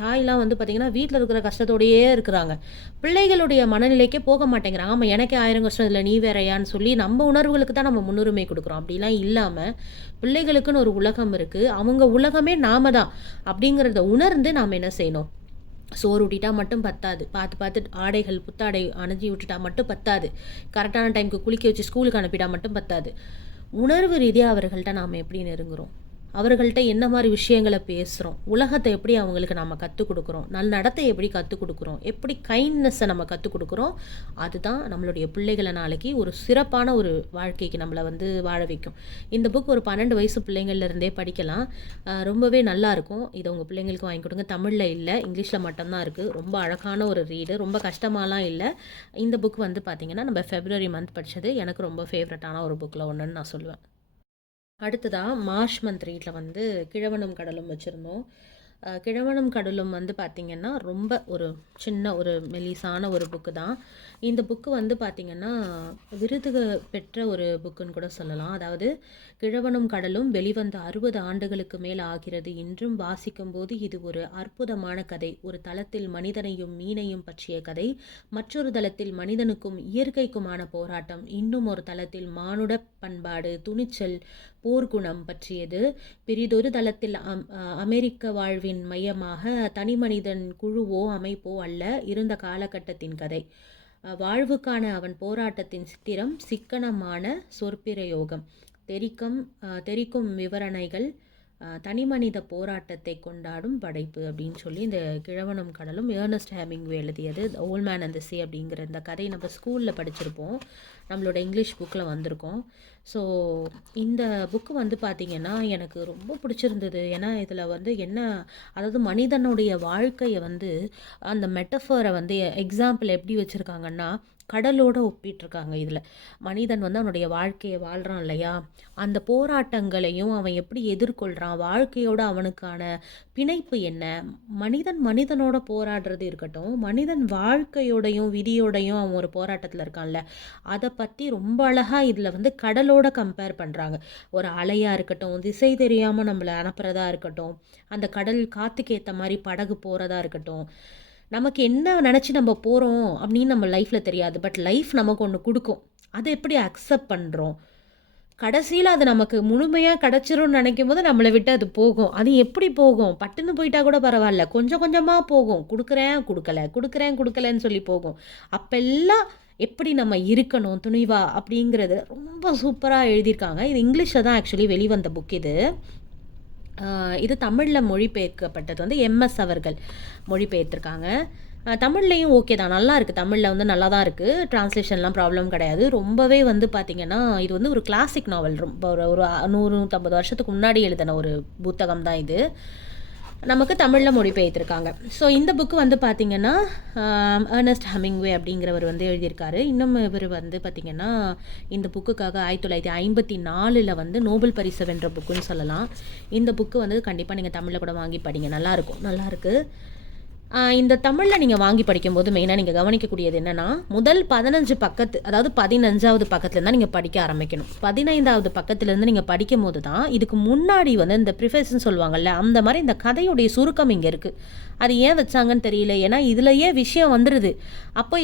தாய்லாம் வந்து பார்த்திங்கன்னா வீட்டில் இருக்கிற கஷ்டத்தோடையே இருக்கிறாங்க. பிள்ளைகளுடைய மனநிலைக்கே போக மாட்டேங்கிறாங்க. ஆமாம், எனக்கே 1000 கஷ்டம் இல்லை, நீ வேறையான்னு சொல்லி நம்ம உணர்வுகளுக்கு தான் நம்ம முன்னுரிமை கொடுக்குறோம். அப்படிலாம் இல்லாமல் பிள்ளைகளுக்குன்னு ஒரு உலகம் இருக்குது, அவங்க உலகமே நாம தான் அப்படிங்கிறத உணர்ந்து நாம் என்ன செய்யணும். சோறு ஊட்டிட்டா மட்டும் பத்தாது, பார்த்து ஆடைகள் புத்தாடை அணைஞ்சி விட்டுட்டா மட்டும் பத்தாது, கரெக்டான டைமுக்கு குளிக்க வச்சு ஸ்கூலுக்கு அனுப்பிட்டா மட்டும் பத்தாது. உணர்வு ரீதியாக அவர்கள்ட்ட நாம் எப்படி நெருங்குறோம், அவர்கள்ட்ட என்ன மாதிரி விஷயங்களை பேசுகிறோம், உலகத்தை எப்படி அவங்களுக்கு நம்ம கற்றுக் கொடுக்குறோம், நடத்தை எப்படி கற்றுக் கொடுக்குறோம், எப்படி கைண்ட்னஸை நம்ம கற்றுக் கொடுக்குறோம். அதுதான் நம்மளுடைய பிள்ளைகளை நாளைக்கு ஒரு சிறப்பான ஒரு வாழ்க்கைக்கு நம்மளை வந்து வாழ வைக்கும். இந்த புக் ஒரு 12 வயசு பிள்ளைங்கள்லேருந்தே படிக்கலாம். ரொம்பவே நல்லாயிருக்கும். இதை உங்கள் பிள்ளைங்களுக்கு வாங்கி கொடுங்க. தமிழில் இல்லை, இங்கிலீஷில் மட்டும்தான் இருக்குது. ரொம்ப அழகான ஒரு ரீடு, ரொம்ப கஷ்டமாலாம் இல்லை. இந்த புக் வந்து பார்த்திங்கன்னா நம்ம ஃபெப்ரவரி மந்த் படித்தது எனக்கு ரொம்ப ஃபேவரட்டான ஒரு புக்கில் ஒன்றுன்னு நான் சொல்லுவேன். அடுத்ததாக மார்ச் மந்த் ரீடில் வந்து கிழவனும் கடலும் வச்சுருந்தோம். கிழவனும் கடலும் வந்து பார்த்திங்கன்னா ரொம்ப ஒரு சின்ன ஒரு மெலிசான ஒரு புக்கு தான். இந்த புக்கு வந்து பார்த்திங்கன்னா விருது பெற்ற ஒரு புக்குன்னு கூட சொல்லலாம். அதாவது கிழவனும் கடலும் வெளிவந்த 60 ஆண்டுகளுக்கு மேல் ஆகிறது. இன்றும் வாசிக்கும்போது இது ஒரு அற்புதமான கதை. ஒரு தளத்தில் மனிதனையும் மீனையும் பற்றிய கதை, மற்றொரு தளத்தில் மனிதனுக்கும் இயற்கைக்குமான போராட்டம், இன்னும் ஒரு தளத்தில் மானுட பண்பாடு, துணிச்சல், போர்க்குணம் பற்றியது. பிறிதொரு தளத்தில் அமெரிக்க வாழ்வின் மையமாக தனிமனிதன் குழுவோ அமைப்போ அல்ல, இருந்த காலகட்டத்தின் கதை. வாழ்வுக்கான அவன் போராட்டத்தின் சித்திரம், சிக்கனமான சொற்பிரயோகம், தெரிக்கும் விவரணைகள், தனிமனித போராட்டத்தை கொண்டாடும் படைப்பு அப்படின்னு சொல்லி இந்த கிழவனும் கடலும் ஏர்னஸ்ட் ஹெமிங்வே எழுதியது. ஓல்ட் மேன் அண்ட் தி சீ அப்படிங்கிற இந்த கதை நம்ம ஸ்கூலில் படிச்சிருப்போம், நம்மளோட இங்கிலீஷ் புக்கில் வந்திருக்கோம். ஸோ இந்த புக்கு வந்து பார்த்திங்கன்னா எனக்கு ரொம்ப பிடிச்சிருந்தது. ஏன்னா இதில் வந்து என்ன, அதாவது மனிதனுடைய வாழ்க்கையை வந்து அந்த மெட்டஃபரை வந்து எக்ஸாம்பிள் எப்படி வச்சுருக்காங்கன்னா, கடலோட ஒப்பிட்டிருக்காங்க இதில். மனிதன் வந்து அவனுடைய வாழ்க்கையை வாழ்கிறான் இல்லையா, அந்த போராட்டங்களையும் அவன் எப்படி எதிர்கொள்கிறான், வாழ்க்கையோட அவனுக்கான பிணைப்பு என்ன, மனிதன் மனிதனோட போராடுறது இருக்கட்டும், மனிதன் வாழ்க்கையோடையும் விதியோடையும் அவன் ஒரு போராட்டத்தில் இருக்கான்ல, அதை பற்றி ரொம்ப அழகாக இதில் வந்து கடலோட கம்பேர் பண்ணுறாங்க. ஒரு அலையாக இருக்கட்டும், திசை தெரியாமல் நம்மளை அனுப்புகிறதா இருக்கட்டும், அந்த கடல் காற்றுக்கு ஏற்ற மாதிரி படகு போகிறதா இருக்கட்டும், நமக்கு என்ன நினச்சி நம்ம போகிறோம் அப்படின்னு நம்ம லைஃப்பில் தெரியாது. பட் லைஃப் நமக்கு ஒன்று கொடுக்கும். அதை எப்படி அக்செப்ட் பண்ணுறோம், கடைசியில் அது நமக்கு முழுமையாக கிடச்சிரும்னு நினைக்கும் போது நம்மளை விட்டு அது போகும். அது எப்படி போகும், பட்டுன்னு போயிட்டா கூட பரவாயில்ல, கொஞ்சம் கொஞ்சமாக போகும். கொடுக்குறேன் கொடுக்கல, கொடுக்குறேன் கொடுக்கலன்னு சொல்லி போகும். அப்பெல்லாம் எப்படி நம்ம இருக்கணும் துணிவா அப்படிங்கிறது ரொம்ப சூப்பராக எழுதியிருக்காங்க. இது இங்கிலீஷில் தான் ஆக்சுவலி வெளிவந்த புக் இது. இது தமிழில் மொழிபெயர்க்கப்பட்டது வந்து எம்எஸ் அவர்கள் மொழிபெயர்த்திருக்காங்க. தமிழ்லையும் ஓகே தான், நல்லா இருக்குது. தமிழில் வந்து நல்லா தான் இருக்குது, ட்ரான்ஸ்லேஷன்லாம் ப்ராப்ளம் கிடையாது. ரொம்பவே வந்து பார்த்திங்கன்னா இது வந்து ஒரு கிளாசிக் நாவல். ரொம்ப ஒரு 100-150 வருஷத்துக்கு முன்னாடி எழுதின ஒரு புத்தகம் தான் இது. நமக்கு தமிழில் மொழிபெயர்த்திருக்காங்க. ஸோ இந்த புக்கு வந்து பார்த்திங்கன்னா ஏர்னஸ்ட் ஹெமிங்வே அப்படிங்கிறவர் வந்து எழுதியிருக்காரு. இன்னும் இவர் வந்து பார்த்திங்கன்னா இந்த புக்குக்காக 1954 வந்து நோபல் பரிசு வென்ற புக்குன்னு சொல்லலாம். இந்த புக்கு வந்து கண்டிப்பாக நீங்கள் தமிழில் கூட வாங்கி படிங்க, நல்லாயிருக்கும், நல்லாயிருக்கு. இந்த தமிழில் நீங்கள் வாங்கி படிக்கும்போது மெயினாக நீங்கள் கவனிக்கக்கூடியது என்னென்னா, முதல் 15 பக்கத்து, அதாவது 15வது பக்கத்துலேருந்து தான் நீங்கள் படிக்க ஆரம்பிக்கணும். 15வது பக்கத்துலேருந்து நீங்கள் படிக்கும் போது தான் இதுக்கு முன்னாடி வந்து இந்த ப்ரிஃபேஸ்ன்னு சொல்லுவாங்கள்ல, அந்த மாதிரி இந்த கதையுடைய சுருக்கம் இங்கே இருக்குது. அது ஏன் வச்சாங்கன்னு தெரியல. ஏன்னா இதுலையே விஷயம் வந்துடுது. அப்போ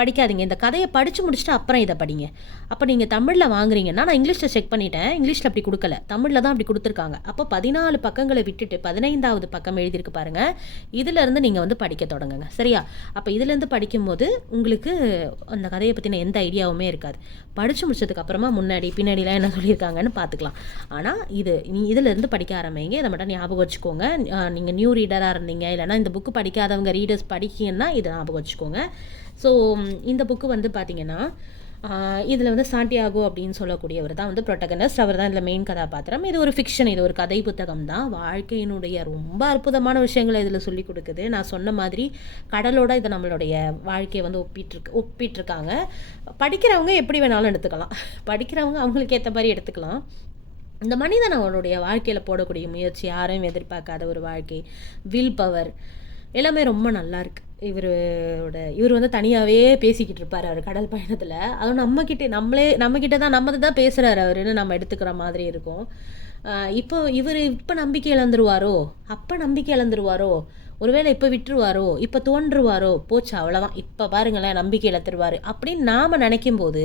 படிக்காதீங்க, இந்த கதையை படித்து முடிச்சுட்டு அப்புறம் இதை படிங்க. அப்போ நீங்கள் தமிழில் வாங்குறீங்கன்னா, நான் இங்கிலீஷில் செக் பண்ணிட்டேன், இங்கிலீஷில் அப்படி கொடுக்கல, தமிழில் தான் அப்படி கொடுத்துருக்காங்க. அப்போ 14 பக்கங்களை விட்டுட்டு 15வது பக்கம் எழுதியிருக்கு பாருங்கள், இதிலேருந்து நீங்கள் வந்து படிக்க தொடங்குங்க, சரியா? அப்போ இதிலேருந்து படிக்கும்போது உங்களுக்கு அந்த கதையை பற்றின எந்த ஐடியாவுமே இருக்காது. படித்து முடிச்சதுக்கப்புறமா முன்னாடி பின்னாடிலாம் என்ன சொல்லியிருக்காங்கன்னு பார்த்துக்கலாம். ஆனால் இதிலேருந்து படிக்க ஆரம்பிங்க. இதை மட்டும் ஞாபகம் வச்சுக்கோங்க. நீங்கள் நியூ ரீடராக இருந்தீங்க, இல்லைனா இந்த புக்கு படிக்காதவங்க ரீடர்ஸ் படிக்கணுன்னா இதை ஞாபகம் வச்சுக்கோங்க. ஸோ இந்த புக்கு வந்து பார்த்திங்கன்னா இதில் வந்து சாண்டியாகோ அப்படின்னு சொல்லக்கூடியவர் தான் வந்து ப்ரொட்டகனிஸ்ட். அவர் தான் இதில் மெயின் கதாபாத்திரம். இது ஒரு ஃபிக்ஷன், இது ஒரு கதை புத்தகம் தான். வாழ்க்கையினுடைய ரொம்ப அற்புதமான விஷயங்களை இதில் சொல்லி கொடுக்குது. நான் சொன்ன மாதிரி கடலோட இதை நம்மளுடைய வாழ்க்கையை வந்து ஒப்பிட்டிருக்காங்க. படிக்கிறவங்க எப்படி வேணாலும் எடுத்துக்கலாம், படிக்கிறவங்க அவங்களுக்கு ஏற்ற மாதிரி எடுத்துக்கலாம். இந்த மனிதன் அவனுடைய வாழ்க்கையில் போடக்கூடிய முயற்சி, யாரையும் எதிர்பார்க்காத ஒரு வாழ்க்கை, வில் பவர் எல்லாமே ரொம்ப நல்லாயிருக்கு. இவர் வந்து தனியாகவே பேசிக்கிட்டு இருப்பார் அவர் கடல் பயணத்தில். அதுவும் நம்மக்கிட்ட தான் தான் பேசுகிறாரு அவருன்னு நம்ம எடுத்துக்கிற மாதிரி இருக்கும். இப்போ நம்பிக்கை இழந்துருவாரோ, அப்போ நம்பிக்கை இழந்துருவாரோ, ஒருவேளை இப்போ விட்டுருவாரோ, இப்போ தோன்றுவாரோ, போச்சு அவ்வளோதான், இப்போ பாருங்களேன் நம்பிக்கை இழந்துருவார் அப்படின்னு நாம் நினைக்கும் போது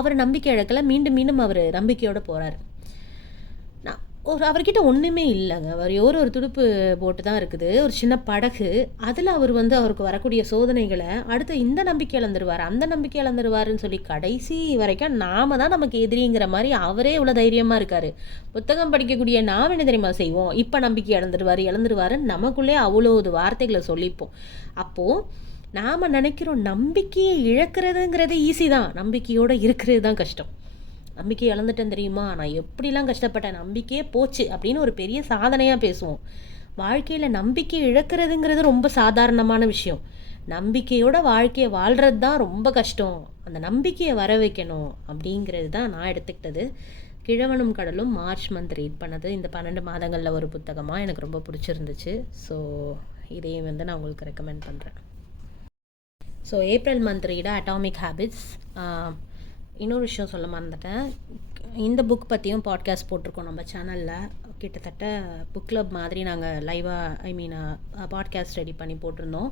அவர் நம்பிக்கை இழக்கலை. மீண்டும் மீண்டும் அவர் நம்பிக்கையோடு போகிறார். அவர்கிட்ட ஒன்றுமே இல்லைங்க. அவர் ஒரு துடுப்பு போட்டு தான் இருக்குது, ஒரு சின்ன படகு. அதில் அவர் வந்து அவருக்கு வரக்கூடிய சோதனைகளை அடுத்து இந்த நம்பிக்கை இழந்துருவார், அந்த நம்பிக்கை இழந்துருவாருன்னு சொல்லி கடைசி வரைக்கும் நாம தான் நமக்கு எதிரிங்கிற மாதிரி அவரே இவ்வளோ தைரியமாக இருக்கார். புத்தகம் படிக்கக்கூடிய நாம் என்ன தெரியுமா செய்வோம், இப்போ நம்பிக்கை இழந்துருவாருன்னு நமக்குள்ளே அவ்வளோ வார்த்தைகளை சொல்லிப்போம். அப்போது நாம் நினைக்கிறோம் நம்பிக்கையை இழக்கிறதுங்கிறது ஈஸி தான், நம்பிக்கையோடு இருக்கிறது தான் கஷ்டம். நம்பிக்கை இழந்துட்டேன் தெரியுமா, நான் எப்படிலாம் கஷ்டப்பட்டேன், நம்பிக்கையே போச்சு அப்படின்னு ஒரு பெரிய சாதனையாக பேசுவோம். வாழ்க்கையில் நம்பிக்கை இழக்கிறதுங்கிறது ரொம்ப சாதாரணமான விஷயம். நம்பிக்கையோட வாழ்க்கையை வாழ்கிறது தான் ரொம்ப கஷ்டம். அந்த நம்பிக்கையை வர வைக்கணும் அப்படிங்கிறது தான் நான் எடுத்துக்கிட்டது. கிழவனும் கடலும் மார்ச் மந்த் ரீட் பண்ணது. இந்த 12 மாதங்களில் ஒரு புத்தகமாக எனக்கு ரொம்ப பிடிச்சிருந்துச்சு. ஸோ இதையும் வந்து நான் உங்களுக்கு ரெக்கமெண்ட் பண்ணுறேன். So April month read Atomic Habits. இன்னொரு விஷயம் சொல்ல மறந்துட்டேன், இந்த புக் பற்றியும் பாட்காஸ்ட் போட்டிருக்கோம் நம்ம சேனலில். கிட்டத்தட்ட புக் கிளப் மாதிரி நாங்கள் லைவாக பாட்காஸ்ட் ரெடி பண்ணி போட்டிருந்தோம்.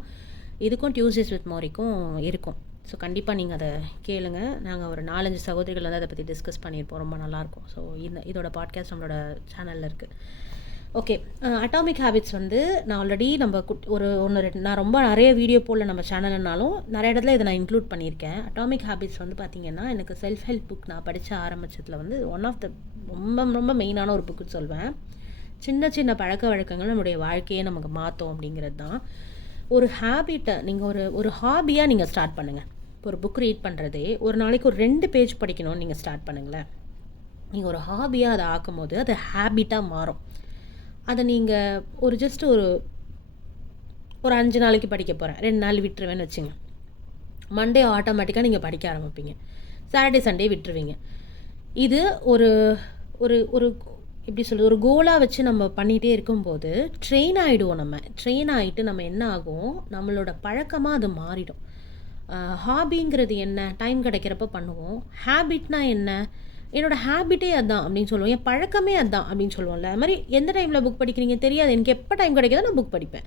இதுக்கும் டியூஸ்டேஸ் வித் மோரிக்கும் இருக்கும். ஸோ கண்டிப்பாக நீங்கள் அதை கேளுங்க. நாங்கள் ஒரு 4-5 சகோதரிகள் வந்து அதை பற்றி டிஸ்கஸ் பண்ணியிருப்போம், ரொம்ப நல்லாயிருக்கும். ஸோ இதோட பாட்காஸ்ட் நம்மளோட சேனலில் இருக்குது. ஓகே, அட்டாமிக் ஹேபிட்ஸ் வந்து நான் ஆல்ரெடி நம்ம நான் ரொம்ப நிறைய வீடியோ போடல நம்ம சேனல்னாலும் நிறைய இடத்துல இதை நான் இன்க்ளூட் பண்ணியிருக்கேன். அட்டாமிக் ஹேபிட்ஸ் வந்து பார்த்திங்கன்னா எனக்கு செல்ஃப் ஹெல்ப் புக் நான் படித்த ஆரம்பித்ததில் வந்து ஒன் ஆஃப் த ரொம்ப ரொம்ப மெயினான ஒரு புக்குன்னு சொல்வேன். சின்ன சின்ன பழக்க வழக்கங்கள் நம்மளுடைய வாழ்க்கையை நமக்கு மாற்றும் அப்படிங்கிறது தான். ஒரு ஹேபிட்டை நீங்கள் ஒரு ஹாபியாக நீங்கள் ஸ்டார்ட் பண்ணுங்கள். இப்போ ஒரு புக் ரீட் பண்ணுறதே ஒரு நாளைக்கு ஒரு 2 பேஜ் படிக்கணும்னு நீங்கள் ஸ்டார்ட் பண்ணுங்களேன். நீங்கள் ஒரு ஹாபியாக அதை ஆக்கும்போது அது ஹேபிட்டாக மாறும். அதை நீங்கள் ஒரு ஜஸ்ட் ஒரு ஒரு 5 நாளைக்கு படிக்க போகிறேன், 2 நாள் விட்டுருவேன்னு வச்சுங்க. மண்டே ஆட்டோமேட்டிக்காக நீங்கள் படிக்க ஆரம்பிப்பீங்க. சாட்டர்டே சண்டே விட்டுருவீங்க. இது ஒரு ஒரு ஒரு எப்படி சொல்கிறது, ஒரு கோலாக வச்சு நம்ம பண்ணிகிட்டே இருக்கும்போது ட்ரெயின் ஆகிடுவோம். ட்ரெயின் ஆகிட்டு நம்ம என்ன ஆகும், நம்மளோட பழக்கமாக அது மாறிடும். ஹாபிங்கிறது என்ன, டைம் கிடைக்கிறப்ப பண்ணுவோம். ஹேபிட்னா என்ன, என்னோடய ஹேபிட்டே அதுதான் அப்படின்னு சொல்லுவோம். என் பழக்கமே அதுதான் அப்படின்னு சொல்லுவோம்ல. அது மாதிரி எந்த டைமில் புக் படிக்கிறீங்க தெரியாது, எனக்கு எப்போ டைம் கிடைக்கிதோ நான் புக் படிப்பேன்.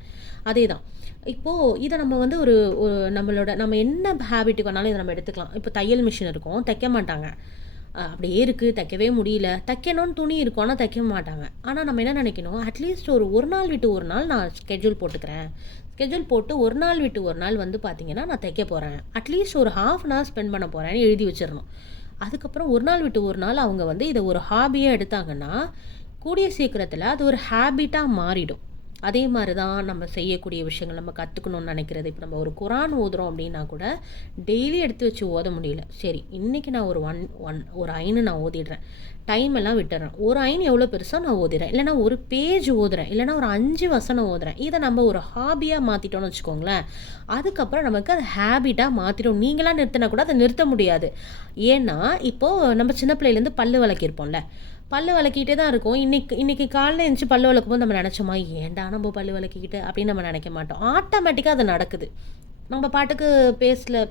அதே தான் இப்போது இதை நம்ம வந்து ஒரு நம்ம என்ன ஹேபிட்டுக்கு வேணாலும் இதை நம்ம எடுத்துக்கலாம். இப்போ தையல் மிஷின் இருக்கும், தைக்க மாட்டாங்க. அப்படியே இருக்குது, தைக்கவே முடியல, தைக்கணும்னு துணி இருக்கும் ஆனால் தைக்க மாட்டாங்க. ஆனால் நம்ம என்ன நினைக்கணும், அட்லீஸ்ட் ஒரு நாள் விட்டு ஒரு நாள் நான் ஸ்கெட்யூல் போட்டுக்கிறேன். ஸ்கெட்யூல் போட்டு ஒரு நாள் விட்டு ஒரு நாள் வந்து பார்த்திங்கன்னா நான் தைக்க போகிறேன், அட்லீஸ்ட் ஒரு ½ அன் ஹவர் ஸ்பெண்ட் பண்ண போகிறேன்னு எழுதி வச்சிடணும். அதுக்கப்புறம் ஒரு நாள் விட்டு ஒரு நாள் அவங்க வந்து இதை ஒரு ஹாபியாக எடுத்தாங்கன்னா கூடிய சீக்கிரத்தில் அது ஒரு ஹேபிட்டாக மாறிடும். அதே மாதிரி தான் நம்ம செய்யக்கூடிய விஷயங்கள், நம்ம கற்றுக்கணும்னு நினைக்கிறது. இப்போ நம்ம ஒரு குரான் ஓதுறோம் அப்படின்னா கூட டெய்லி எடுத்து வச்சு ஓத முடியல. சரி, இன்றைக்கி நான் ஒரு ஐனு நான் ஓதிடுறேன், டைம் எல்லாம் விட்டுறேன். ஒரு ஐன் எவ்வளோ பெருசாக நான் ஓதிடுறேன், இல்லைனா ஒரு பேஜ் ஓதுறேன், இல்லைனா ஒரு 5 வசனம் ஓதுறேன். இதை நம்ம ஒரு ஹாபியாக மாற்றிட்டோன்னு வச்சுக்கோங்களேன். அதுக்கப்புறம் நமக்கு அது ஹேபிட்டாக மாற்றிடும். நீங்களாம் நிறுத்தினா கூட அதை நிறுத்த முடியாது. ஏன்னா இப்போது நம்ம சின்ன பிள்ளையிலேருந்து பல்லு விளக்கியிருப்போம்ல, பல்லு விளக்கிட்டே தான் இருக்கும். இன்றைக்கி காலையில் எழுந்துச்சி பல்லு விளக்கும் போது நம்ம நினச்சோமா, ஏன்டா நம்ம பல்லு விளக்கிக்கிட்டு அப்படின்னு நம்ம நினைக்க மாட்டோம். ஆட்டோமேட்டிக்காக அது நடக்குது. நம்ம பாட்டுக்கு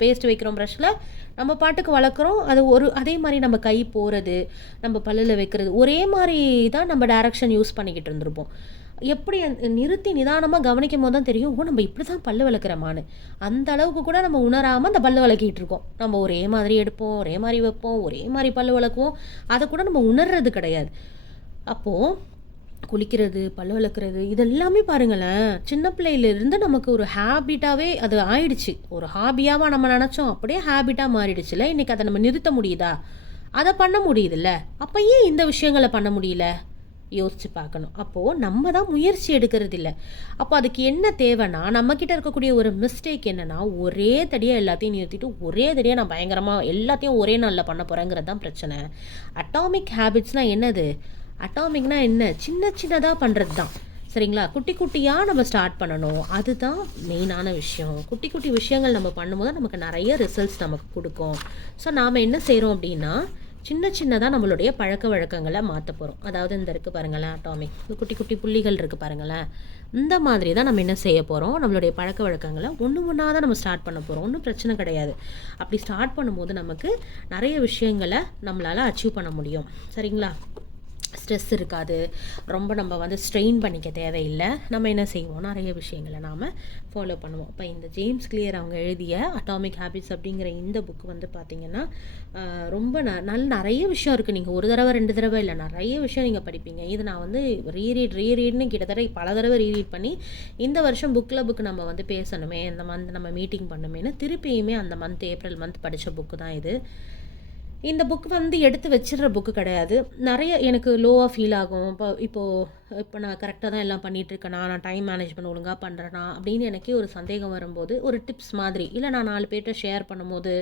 பேஸ்ட் வைக்கிறோம் ப்ரஷ்ஷில், நம்ம பாட்டுக்கு வளர்க்குறோம். அது அதே மாதிரி நம்ம கை போகிறது, நம்ம பல்லில் வைக்கிறது ஒரே மாதிரி தான் நம்ம டைரக்ஷன் யூஸ் பண்ணிக்கிட்டு இருந்திருப்போம். எப்படி நிறுத்தி நிதானமாக கவனிக்கும் போது தான் தெரியும், நம்ம இப்படி தான் பல்லு விளக்குறோமான்னு. அந்த அளவுக்கு கூட நம்ம உணராமல் அந்த பல்லு விளக்கிட்டு இருக்கோம். நம்ம ஒரே மாதிரி எடுப்போம், ஒரே மாதிரி வைப்போம், ஒரே மாதிரி பல்லு விளக்குவோம். அதை கூட நம்ம உணர்றது கிடையாது. அப்போது குளிக்கிறது, பல்லு விளக்குறது இதெல்லாமே பாருங்களேன், சின்ன பிள்ளையிலேருந்து நமக்கு ஒரு ஹேபிட்டாகவே அது ஆயிடுச்சு. ஒரு ஹாபியாவா நம்ம நினச்சோம், அப்படியே ஹேபிட்டாக மாறிடுச்சுல. இன்றைக்கி அதை நம்ம நிறுத்த முடியுதா? அதை பண்ண முடியுதுல்ல. அப்போ ஏன் இந்த விஷயங்களை பண்ண முடியல? யோசித்து பார்க்கணும். அப்போது நம்ம தான் முயற்சி எடுக்கிறது இல்லை. அப்போ அதுக்கு என்ன தேவைன்னா, நம்மக்கிட்ட இருக்கக்கூடிய ஒரு மிஸ்டேக் என்னென்னா, ஒரே தடியாக எல்லாத்தையும் நிறுத்திட்டு ஒரே தடியாக நான் பயங்கரமாக எல்லாத்தையும் ஒரே நாளில் பண்ண போகிறேங்கிறது தான் பிரச்சனை. அட்டாமிக் ஹேபிட்ஸ்னால் என்னது? அட்டாமிக்னா என்ன? சின்ன சின்னதாக பண்ணுறது தான். சரிங்களா? குட்டி குட்டியாக நம்ம ஸ்டார்ட் பண்ணணும். அதுதான் மெயினான விஷயம். குட்டி குட்டி விஷயங்கள் நம்ம பண்ணும்போது நமக்கு நிறைய ரிசல்ட்ஸ் நமக்கு கொடுக்கும். ஸோ நாம் என்ன செய்கிறோம் அப்படின்னா, சின்ன சின்னதாக நம்மளுடைய பழக்க வழக்கங்களை மாற்ற போகிறோம். அதாவது இந்த இருக்குது பாருங்களேன், அட்டாமிக் குட்டி குட்டி புள்ளிகள் இருக்குது பாருங்களேன். இந்த மாதிரி தான் நம்ம என்ன செய்ய போகிறோம், நம்மளுடைய பழக்க வழக்கங்களை ஒன்றா தான் நம்ம ஸ்டார்ட் பண்ண போகிறோம். ஒன்றும் பிரச்சனை கிடையாது. அப்படி ஸ்டார்ட் பண்ணும்போது நமக்கு நிறைய விஷயங்களை நம்மளால் அச்சீவ் பண்ண முடியும். சரிங்களா? ஸ்ட்ரெஸ் இருக்காது, ரொம்ப நம்ம வந்து ஸ்ட்ரெயின் பண்ணிக்க தேவையில்லை. நம்ம என்ன செய்வோம், நிறைய விஷயங்களை நாம் ஃபாலோ பண்ணுவோம். இப்போ இந்த ஜேம்ஸ் கிளியர் அவங்க எழுதிய அட்டாமிக் ஹேபிட்ஸ் அப்படிங்கிற இந்த புக்கு வந்து பார்த்திங்கன்னா ரொம்ப நிறைய விஷயம் இருக்குது. நீங்கள் ஒரு தடவை 2 தடவை இல்லை, நிறைய விஷயம் நீங்கள் படிப்பீங்க. இது நான் வந்து ரீரீட்னு கிட்டத்தட்ட பல தடவை ரீரீட் பண்ணி, இந்த வருஷம் புக்கு நம்ம வந்து பேசணுமே, இந்த மந்த் நம்ம மீட்டிங் பண்ணுமேன்னு திருப்பியுமே அந்த ஏப்ரல் மந்த் படித்த புக்கு தான் இது. இந்த புக் வந்து எடுத்து வச்சிடுற புக்கு கிடையாது. நிறைய எனக்கு லோவாக ஃபீல் ஆகும். இப்போ நான் கரெக்டாக தான் எல்லாம் பண்ணிகிட்ருக்கேனா, நான் டைம் மேனேஜ்மெண்ட் ஒழுங்காக பண்ணுறேனா அப்படின்னு எனக்கே ஒரு சந்தேகம் வரும்போது, ஒரு டிப்ஸ் மாதிரி இல்லை நான் 4 பேர்கிட்ட ஷேர் பண்ணும்போது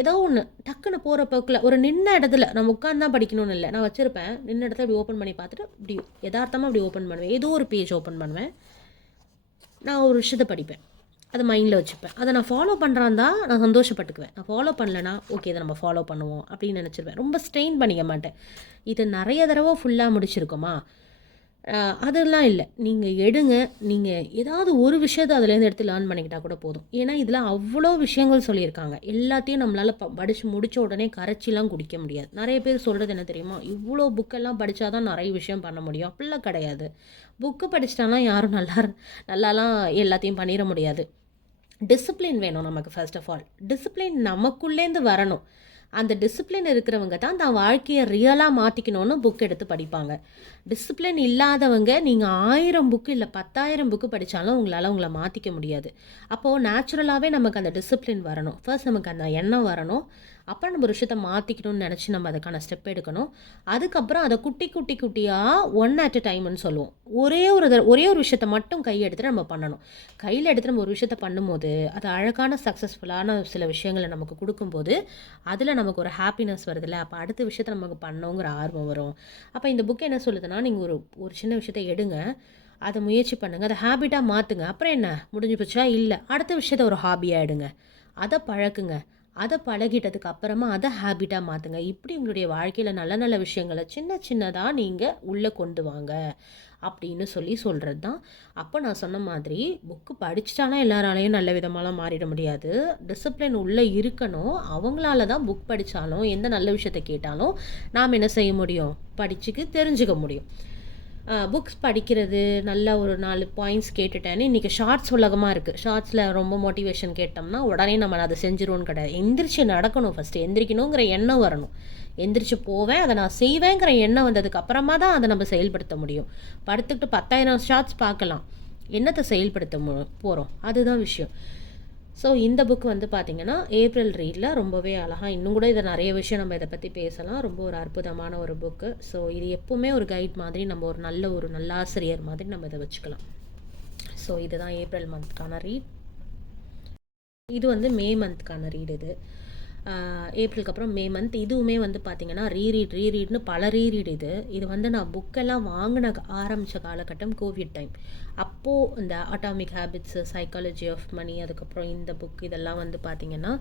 ஏதோ ஒன்று டக்குன்னு போகிற போக்கில் ஒரு நின்ன இடத்துல நம்ம உட்காந்து தான் படிக்கணும்னு இல்லை, நான் வச்சுருப்பேன். நின்ன இடத்துல அப்படி ஓப்பன் பண்ணி பார்த்துட்டு இப்படி யதார்த்தமாக அப்படி ஓப்பன் பண்ணுவேன். ஏதோ ஒரு பேஜ் ஓப்பன் பண்ணுவேன், நான் ஒரு விஷயத்தை படிப்பேன், அதை மைண்டில் வச்சுப்பேன். அதை நான் ஃபாலோ பண்ணுறான் தான் நான் சந்தோஷப்பட்டுக்குவேன். நான் ஃபாலோ பண்ணலைன்னா ஓகே இதை நம்ம ஃபாலோ பண்ணுவோம் அப்படின்னு நினச்சிருவேன். ரொம்ப ஸ்ட்ரெயின் பண்ணிக்க மாட்டேன். இது நிறைய தடவை ஃபுல்லாக முடிச்சிருக்கோமா, அதெல்லாம் இல்லை. நீங்கள் எடுங்க, நீங்கள் ஏதாவது ஒரு விஷயத்தை அதுலேருந்து எடுத்து லேர்ன் பண்ணிக்கிட்டால் கூட போதும். ஏன்னா இதில் அவ்வளோ விஷயங்கள் சொல்லியிருக்காங்க. எல்லாத்தையும் நம்மளால் படித்து முடித்த உடனே கரைச்சிலாம் குடிக்க முடியாது. நிறைய பேர் சொல்கிறது என்ன தெரியுமா, இவ்வளோ புக்கெல்லாம் படித்தா தான் நிறைய விஷயம் பண்ண முடியும். அப்படிலாம் கிடையாது. புக்கு படிச்சிட்டாலாம் யாரும் நல்லாலாம் எல்லாத்தையும் பண்ணிட முடியாது. டிசிப்ளின் வேணும் நமக்கு. ஃபர்ஸ்ட் ஆஃப் ஆல் டிசிப்ளின் நமக்குள்ளேருந்து வரணும். அந்த டிசிப்ளின் இருக்கிறவங்க தான் தான் வாழ்க்கையை ரியலாக மாற்றிக்கணும்னு புக் எடுத்து படிப்பாங்க. டிசிப்ளின் இல்லாதவங்க நீங்கள் 1000 புக்கு இல்லை 10,000 புக்கு படித்தாலும் உங்களை மாற்றிக்க முடியாது. அப்போது நேச்சுரலாகவே நமக்கு அந்த டிசிப்ளின் வரணும். ஃபர்ஸ்ட் நமக்கு அந்த எண்ணம் வரணும். அப்புறம் நம்ம ஒரு விஷயத்த மாற்றிக்கணும்னு நினச்சி நம்ம அதுக்கான ஸ்டெப் எடுக்கணும். அதுக்கப்புறம் அதை குட்டி குட்டி குட்டியாக ஒன் அட் அ டைம்னு சொல்லுவோம். ஒரே ஒரு விஷயத்த மட்டும் கையெடுத்துட்டு நம்ம பண்ணணும். கையில் எடுத்து நம்ம ஒரு விஷயத்த பண்ணும்போது அது அழகான சக்ஸஸ்ஃபுல்லான சில விஷயங்களை நமக்கு கொடுக்கும்போது அதில் நமக்கு ஒரு ஹாப்பினஸ் வருதுல்ல, அப்போ அடுத்த விஷயத்த நமக்கு பண்ணோங்கிற ஆர்வம் வரும். அப்போ இந்த புக் என்ன சொல்லுதுன்னா, நீங்கள் ஒரு சின்ன விஷயத்த எடுங்க, அதை முயற்சி பண்ணுங்கள், அதை ஹேபிட்டாக மாற்றுங்க. அப்புறம் என்ன முடிஞ்சு போச்சா? இல்லை, அடுத்த விஷயத்த ஒரு ஹாபியாக எடுங்க, அதை பழக்குங்க, அதை பழகிட்டதுக்கு அப்புறமா அதை ஹேபிட்டாக மாற்றுங்க. இப்படி உங்களுடைய வாழ்க்கையில் நல்ல நல்ல விஷயங்களை சின்ன சின்னதாக நீங்கள் உள்ளே கொண்டு வாங்க அப்படின்னு சொல்கிறது தான். அப்போ நான் சொன்ன மாதிரி புக்கு படிச்சுட்டானா எல்லாராலையும் நல்ல விதமாலாம் மாறிட முடியாது. டிசிப்ளின் உள்ளே இருக்கணும். அவங்களால தான் புக் படித்தாலும் எந்த நல்ல விஷயத்தை கேட்டாலும் நாம் என்ன செய்ய முடியும்? படிச்சுக்கு தெரிஞ்சுக்க முடியும். புக்ஸ் படிக்கிறது நல்லா ஒரு 4 பாயிண்ட்ஸ் கேட்டுட்டேன்னு இன்றைக்கி ஷார்ட்ஸ் உலகமாக இருக்குது. ஷார்ட்ஸில் ரொம்ப மோட்டிவேஷன் கேட்டோம்னா உடனே நம்ம அதை செஞ்சிருவோன்னு கிடையாது. எந்திரிச்சு நடக்கணும், ஃபஸ்ட்டு எந்திரிக்கணுங்கிற எண்ணம் வரணும். எந்திரிச்சு போவேன், அதை நான் செய்வேங்கிற எண்ணம் வந்ததுக்கு அப்புறமா தான் அதை நம்ம செயல்படுத்த முடியும். படுத்துக்கிட்டு 10,000 ஷார்ட்ஸ் பார்க்கலாம், என்னத்தை செயல்படுத்த போகிறோம்? அதுதான் விஷயம். ஸோ இந்த புக் வந்து பார்த்திங்கன்னா ஏப்ரல் ரீடில் ரொம்பவே அழகாக, இன்னும் கூட இதை நிறைய விஷயம் நம்ம இதை பற்றி பேசலாம். ரொம்ப ஒரு அற்புதமான ஒரு புக்கு. ஸோ இது எப்போவுமே ஒரு கைட் மாதிரி, நம்ம ஒரு நல்ல ஆசிரியர் மாதிரி நம்ம இதை வச்சுக்கலாம். ஸோ இதுதான் ஏப்ரல் மந்த்க்கான ரீட். இது வந்து மே மந்த்க்கான ரீட். இது ஏப்ரலுக்கு அப்புறம் மே மந்த். இதுவுமே வந்து பார்த்திங்கன்னா ரீரீட்னு பல ரீரீட். இது வந்து நான் புக்கெல்லாம் ஆரம்பித்த காலகட்டம் கோவிட் டைம். அப்போது இந்த atomic habits, psychology of money, அதுக்கப்புறம் இந்த புக், இதெல்லாம் வந்து பார்த்திங்கன்னா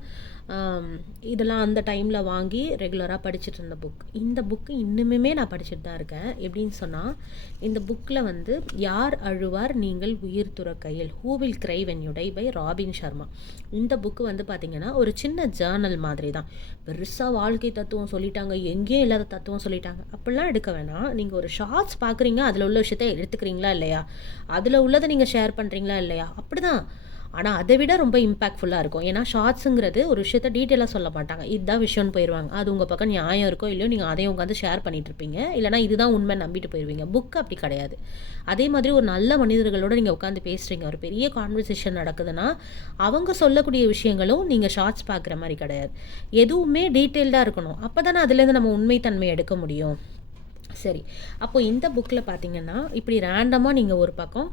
இதெல்லாம் அந்த டைமில் வாங்கி ரெகுலராக படிச்சுட்டு இருந்த புக். இந்த புக்கு இன்னுமே நான் படிச்சுட்டு தான் இருக்கேன். எப்படின்னு சொன்னால், இந்த புக்கில் வந்து யார் அழுவார் நீங்கள் உயிர் துறக்கையில், who will cry when you die by robin Sharma. இந்த புக்கு வந்து பார்த்திங்கன்னா ஒரு சின்ன ஜேர்னல் மாதிரி தான். பெருசாக வாழ்க்கை தத்துவம் சொல்லிட்டாங்க, எங்கேயும் இல்லாத தத்துவம் சொல்லிட்டாங்க அப்படிலாம் எடுக்க வேணாம். நீங்கள் ஒரு ஷார்ட்ஸ் பார்க்குறீங்க, அதில் உள்ள விஷயத்தை எடுத்துக்கிறீங்களா இல்லையா, அதில் உள்ளதை நீங்கள் ஷேர் பண்ணுறீங்களா இல்லையா, அப்படி தான். ஆனால் அதை விட ரொம்ப இம்பாக்ட்ஃபுல்லாக இருக்கும். ஏன்னா ஷார்ட்ஸுங்கிறது ஒரு விஷயத்த டீட்டெயிலாக சொல்ல மாட்டாங்க, இதுதான் விஷயம்னு போயிடுவாங்க. அது உங்கள் பக்கம் நியாயம் இருக்கோ இல்லையோ நீங்கள் அதையும் உட்காந்து ஷேர் பண்ணிகிட்ருப்பீங்க, இல்லைனா இதுதான் உண்மை நம்பிட்டு போயிடுவீங்க. புக் அப்படி கிடையாது. அதே மாதிரி ஒரு நல்ல மனிதர்களோடு நீங்கள் உட்காந்து பேசுகிறீங்க, ஒரு பெரிய கான்வர்சேஷன் நடக்குதுன்னா அவங்க சொல்லக்கூடிய விஷயங்களும் நீங்கள் ஷார்ட்ஸ் பார்க்குற மாதிரி கிடையாது. எதுவுமே டீட்டெயில்டாக இருக்கணும், அப்போ தானே அதுலேருந்து நம்ம உண்மைத்தன்மை எடுக்க முடியும். சரி, அப்போது இந்த புக்கில் பார்த்தீங்கன்னா இப்படி ரேண்டமாக நீங்கள் ஒரு பக்கம்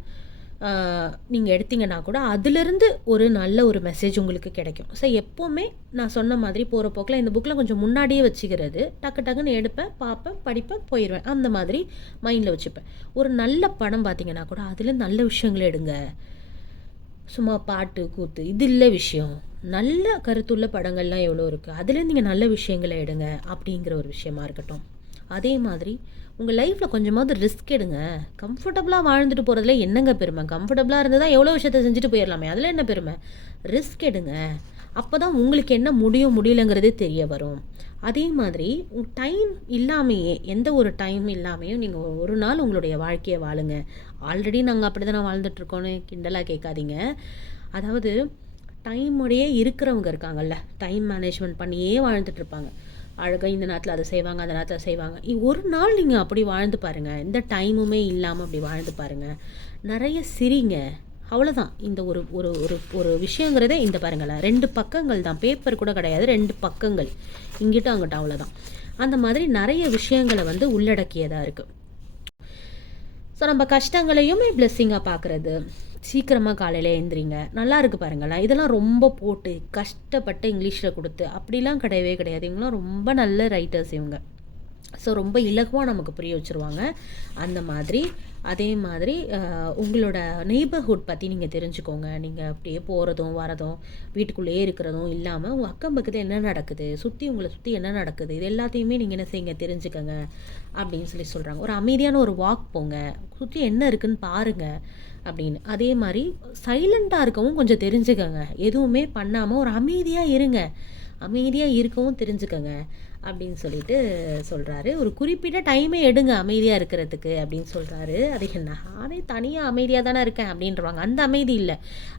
நீங்கள் எடுத்தீங்கன்னா கூட அதிலிருந்து ஒரு நல்ல ஒரு மெசேஜ் உங்களுக்கு கிடைக்கும். ஸோ எப்போவுமே நான் சொன்ன மாதிரி போகிற போக்கில் இந்த புக்கில் கொஞ்சம் முன்னாடியே வச்சுக்கிறது, டக்கு டக்குன்னு எடுப்பேன், பார்ப்பேன், படிப்பேன், போயிடுவேன், அந்த மாதிரி மைண்டில் வச்சுப்பேன். ஒரு நல்ல படம் பார்த்தீங்கன்னா கூட அதில் நல்ல விஷயங்களை எடுங்க. சும்மா பாட்டு கூத்து இது இல்லை விஷயம். நல்ல கருத்துள்ள படங்கள்லாம் எவ்வளோ இருக்குது, அதில் நீங்கள் நல்ல விஷயங்களை எடுங்க அப்படிங்கிற ஒரு விஷயமா இருக்கட்டும். அதே மாதிரி உங்கள் லைஃப்பில் கொஞ்சமாவது ரிஸ்க் எடுங்க. கம்ஃபர்டபுளாக வாழ்ந்துட்டு போகிறதுல என்னங்க பெருமை? கம்ஃபர்டபுளாக இருந்து தான் எவ்வளோ விஷயத்தை செஞ்சுட்டு போயிடலாமே, அதில் என்ன பெருமை? ரிஸ்க் எடுங்க. அப்போ தான் உங்களுக்கு என்ன முடியலங்கிறதே தெரிய வரும். அதே மாதிரி டைம் இல்லாமையே, எந்த ஒரு டைம் இல்லாமையும் நீங்கள் ஒரு நாள் உங்களுடைய வாழ்க்கையை வாழுங்க. ஆல்ரெடி நாங்கள் அப்படி தானே வாழ்ந்துட்டுருக்கோன்னு கிண்டலாக கேட்காதீங்க. அதாவது டைமோடையே இருக்கிறவங்க இருக்காங்கல்ல, டைம் மேனேஜ்மெண்ட் பண்ணியே வாழ்ந்துட்டுருப்பாங்க. அழகாக இந்த நேரத்தில் அதை செய்வாங்க, அந்த நேரத்தில் செய்வாங்க. ஒரு நாள் நீங்கள் அப்படி வாழ்ந்து பாருங்கள், எந்த டைமுமே இல்லாமல் அப்படி வாழ்ந்து பாருங்கள். நிறைய சிரிங்க, அவ்வளோதான். இந்த ஒரு ஒரு ஒரு ஒரு விஷயங்கிறதே இந்த பாருங்களேன், 2 பக்கங்கள் தான், பேப்பர் கூட கிடையாது, 2 பக்கங்கள், இங்கிட்ட அங்கிட்ட, அவ்வளோதான். அந்த மாதிரி நிறைய விஷயங்களை வந்து உள்ளடக்கியதாக இருக்குது. ஸோ நம்ம கஷ்டங்களையுமே பிளெஸ்ஸிங்காக பார்க்குறது, சீக்கிரமாக காலையில் எழுந்திரிங்க, நல்லா இருக்குது பாருங்களேன். இதெல்லாம் ரொம்ப போட்டு கஷ்டப்பட்டு இங்கிலீஷில் கொடுத்து அப்படிலாம் கிடையவே கிடையாது. இவங்களாம் ரொம்ப நல்ல ரைட்டர்ஸ் இவங்க. ஸோ ரொம்ப இலகுவாக நமக்கு புரிய வச்சுருவாங்க. அந்த மாதிரி அதே மாதிரி உங்களோட நெய்பர்ஹுட் பற்றி நீங்கள் தெரிஞ்சுக்கோங்க. நீங்கள் அப்படியே போகிறதும் வரதும் வீட்டுக்குள்ளேயே இருக்கிறதும் இல்லாமல் உங்கள் அக்கம் பக்கத்தில் என்ன நடக்குது, உங்களை சுற்றி என்ன நடக்குது, இது எல்லாத்தையுமே நீங்கள் என்ன செய்யுங்க, தெரிஞ்சுக்கங்க அப்படின்னு சொல்கிறாங்க. ஒரு அமைதியான ஒரு வாக் போங்க, சுற்றி என்ன இருக்குதுன்னு பாருங்கள் அப்படின்னு. அதே மாதிரி சைலண்ட்டாக இருக்கவும் கொஞ்சம் தெரிஞ்சுக்கங்க. எதுவுமே பண்ணாமல் ஒரு அமைதியாக இருங்க, அமைதியாக இருக்கவும் தெரிஞ்சுக்கங்க அப்படின்னு சொல்லிட்டு சொல்கிறாரு. ஒரு குறிப்பிட்ட டைமே எடுங்க அமைதியாக இருக்கிறதுக்கு அப்படின்னு சொல்கிறாரு. அது நானே தனியாக அமைதியாக தானே இருக்கேன் அப்படின்றவாங்க. அந்த அமைதி இல்லை,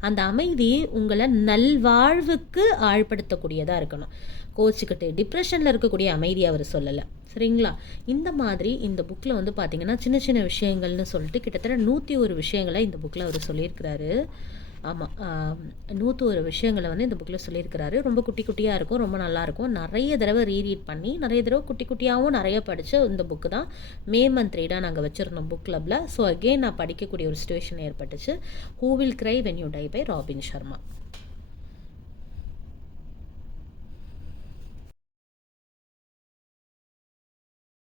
அந்த அமைதி உங்களை நல்வாழ்வுக்கு ஆழ்படுத்தக்கூடியதாக இருக்கணும். கோச்சிக்கிட்டு டிப்ரெஷனில் இருக்கக்கூடிய அமைதி அவர் சொல்லலை, சரிங்களா? இந்த மாதிரி இந்த புக்கில் வந்து பார்த்திங்கன்னா சின்ன சின்ன விஷயங்கள்னு சொல்லிட்டு கிட்டத்தட்ட 101 விஷயங்களை இந்த புக்கில் அவர் சொல்லியிருக்கிறாரு. ஆமாம். 101 விஷயங்கள வந்து இந்த புக்கில் சொல்லியிருக்கிறாரு. ரொம்ப குட்டி குட்டியாக இருக்கும். ரொம்ப நல்லாயிருக்கும். நிறைய தடவை ரீட் பண்ணி, நிறைய தடவை குட்டி குட்டியாகவும் நிறைய படித்த இந்த புக்கு தான். மே மந்த் ரீடாக நாங்கள் வச்சுருந்தோம் புக் கிளப்பில். ஸோ அகெயின் நான் படிக்கக்கூடிய ஒரு சிச்சுவேஷன் ஏற்பட்டுச்சு. Who will cry when you die by robin Sharma.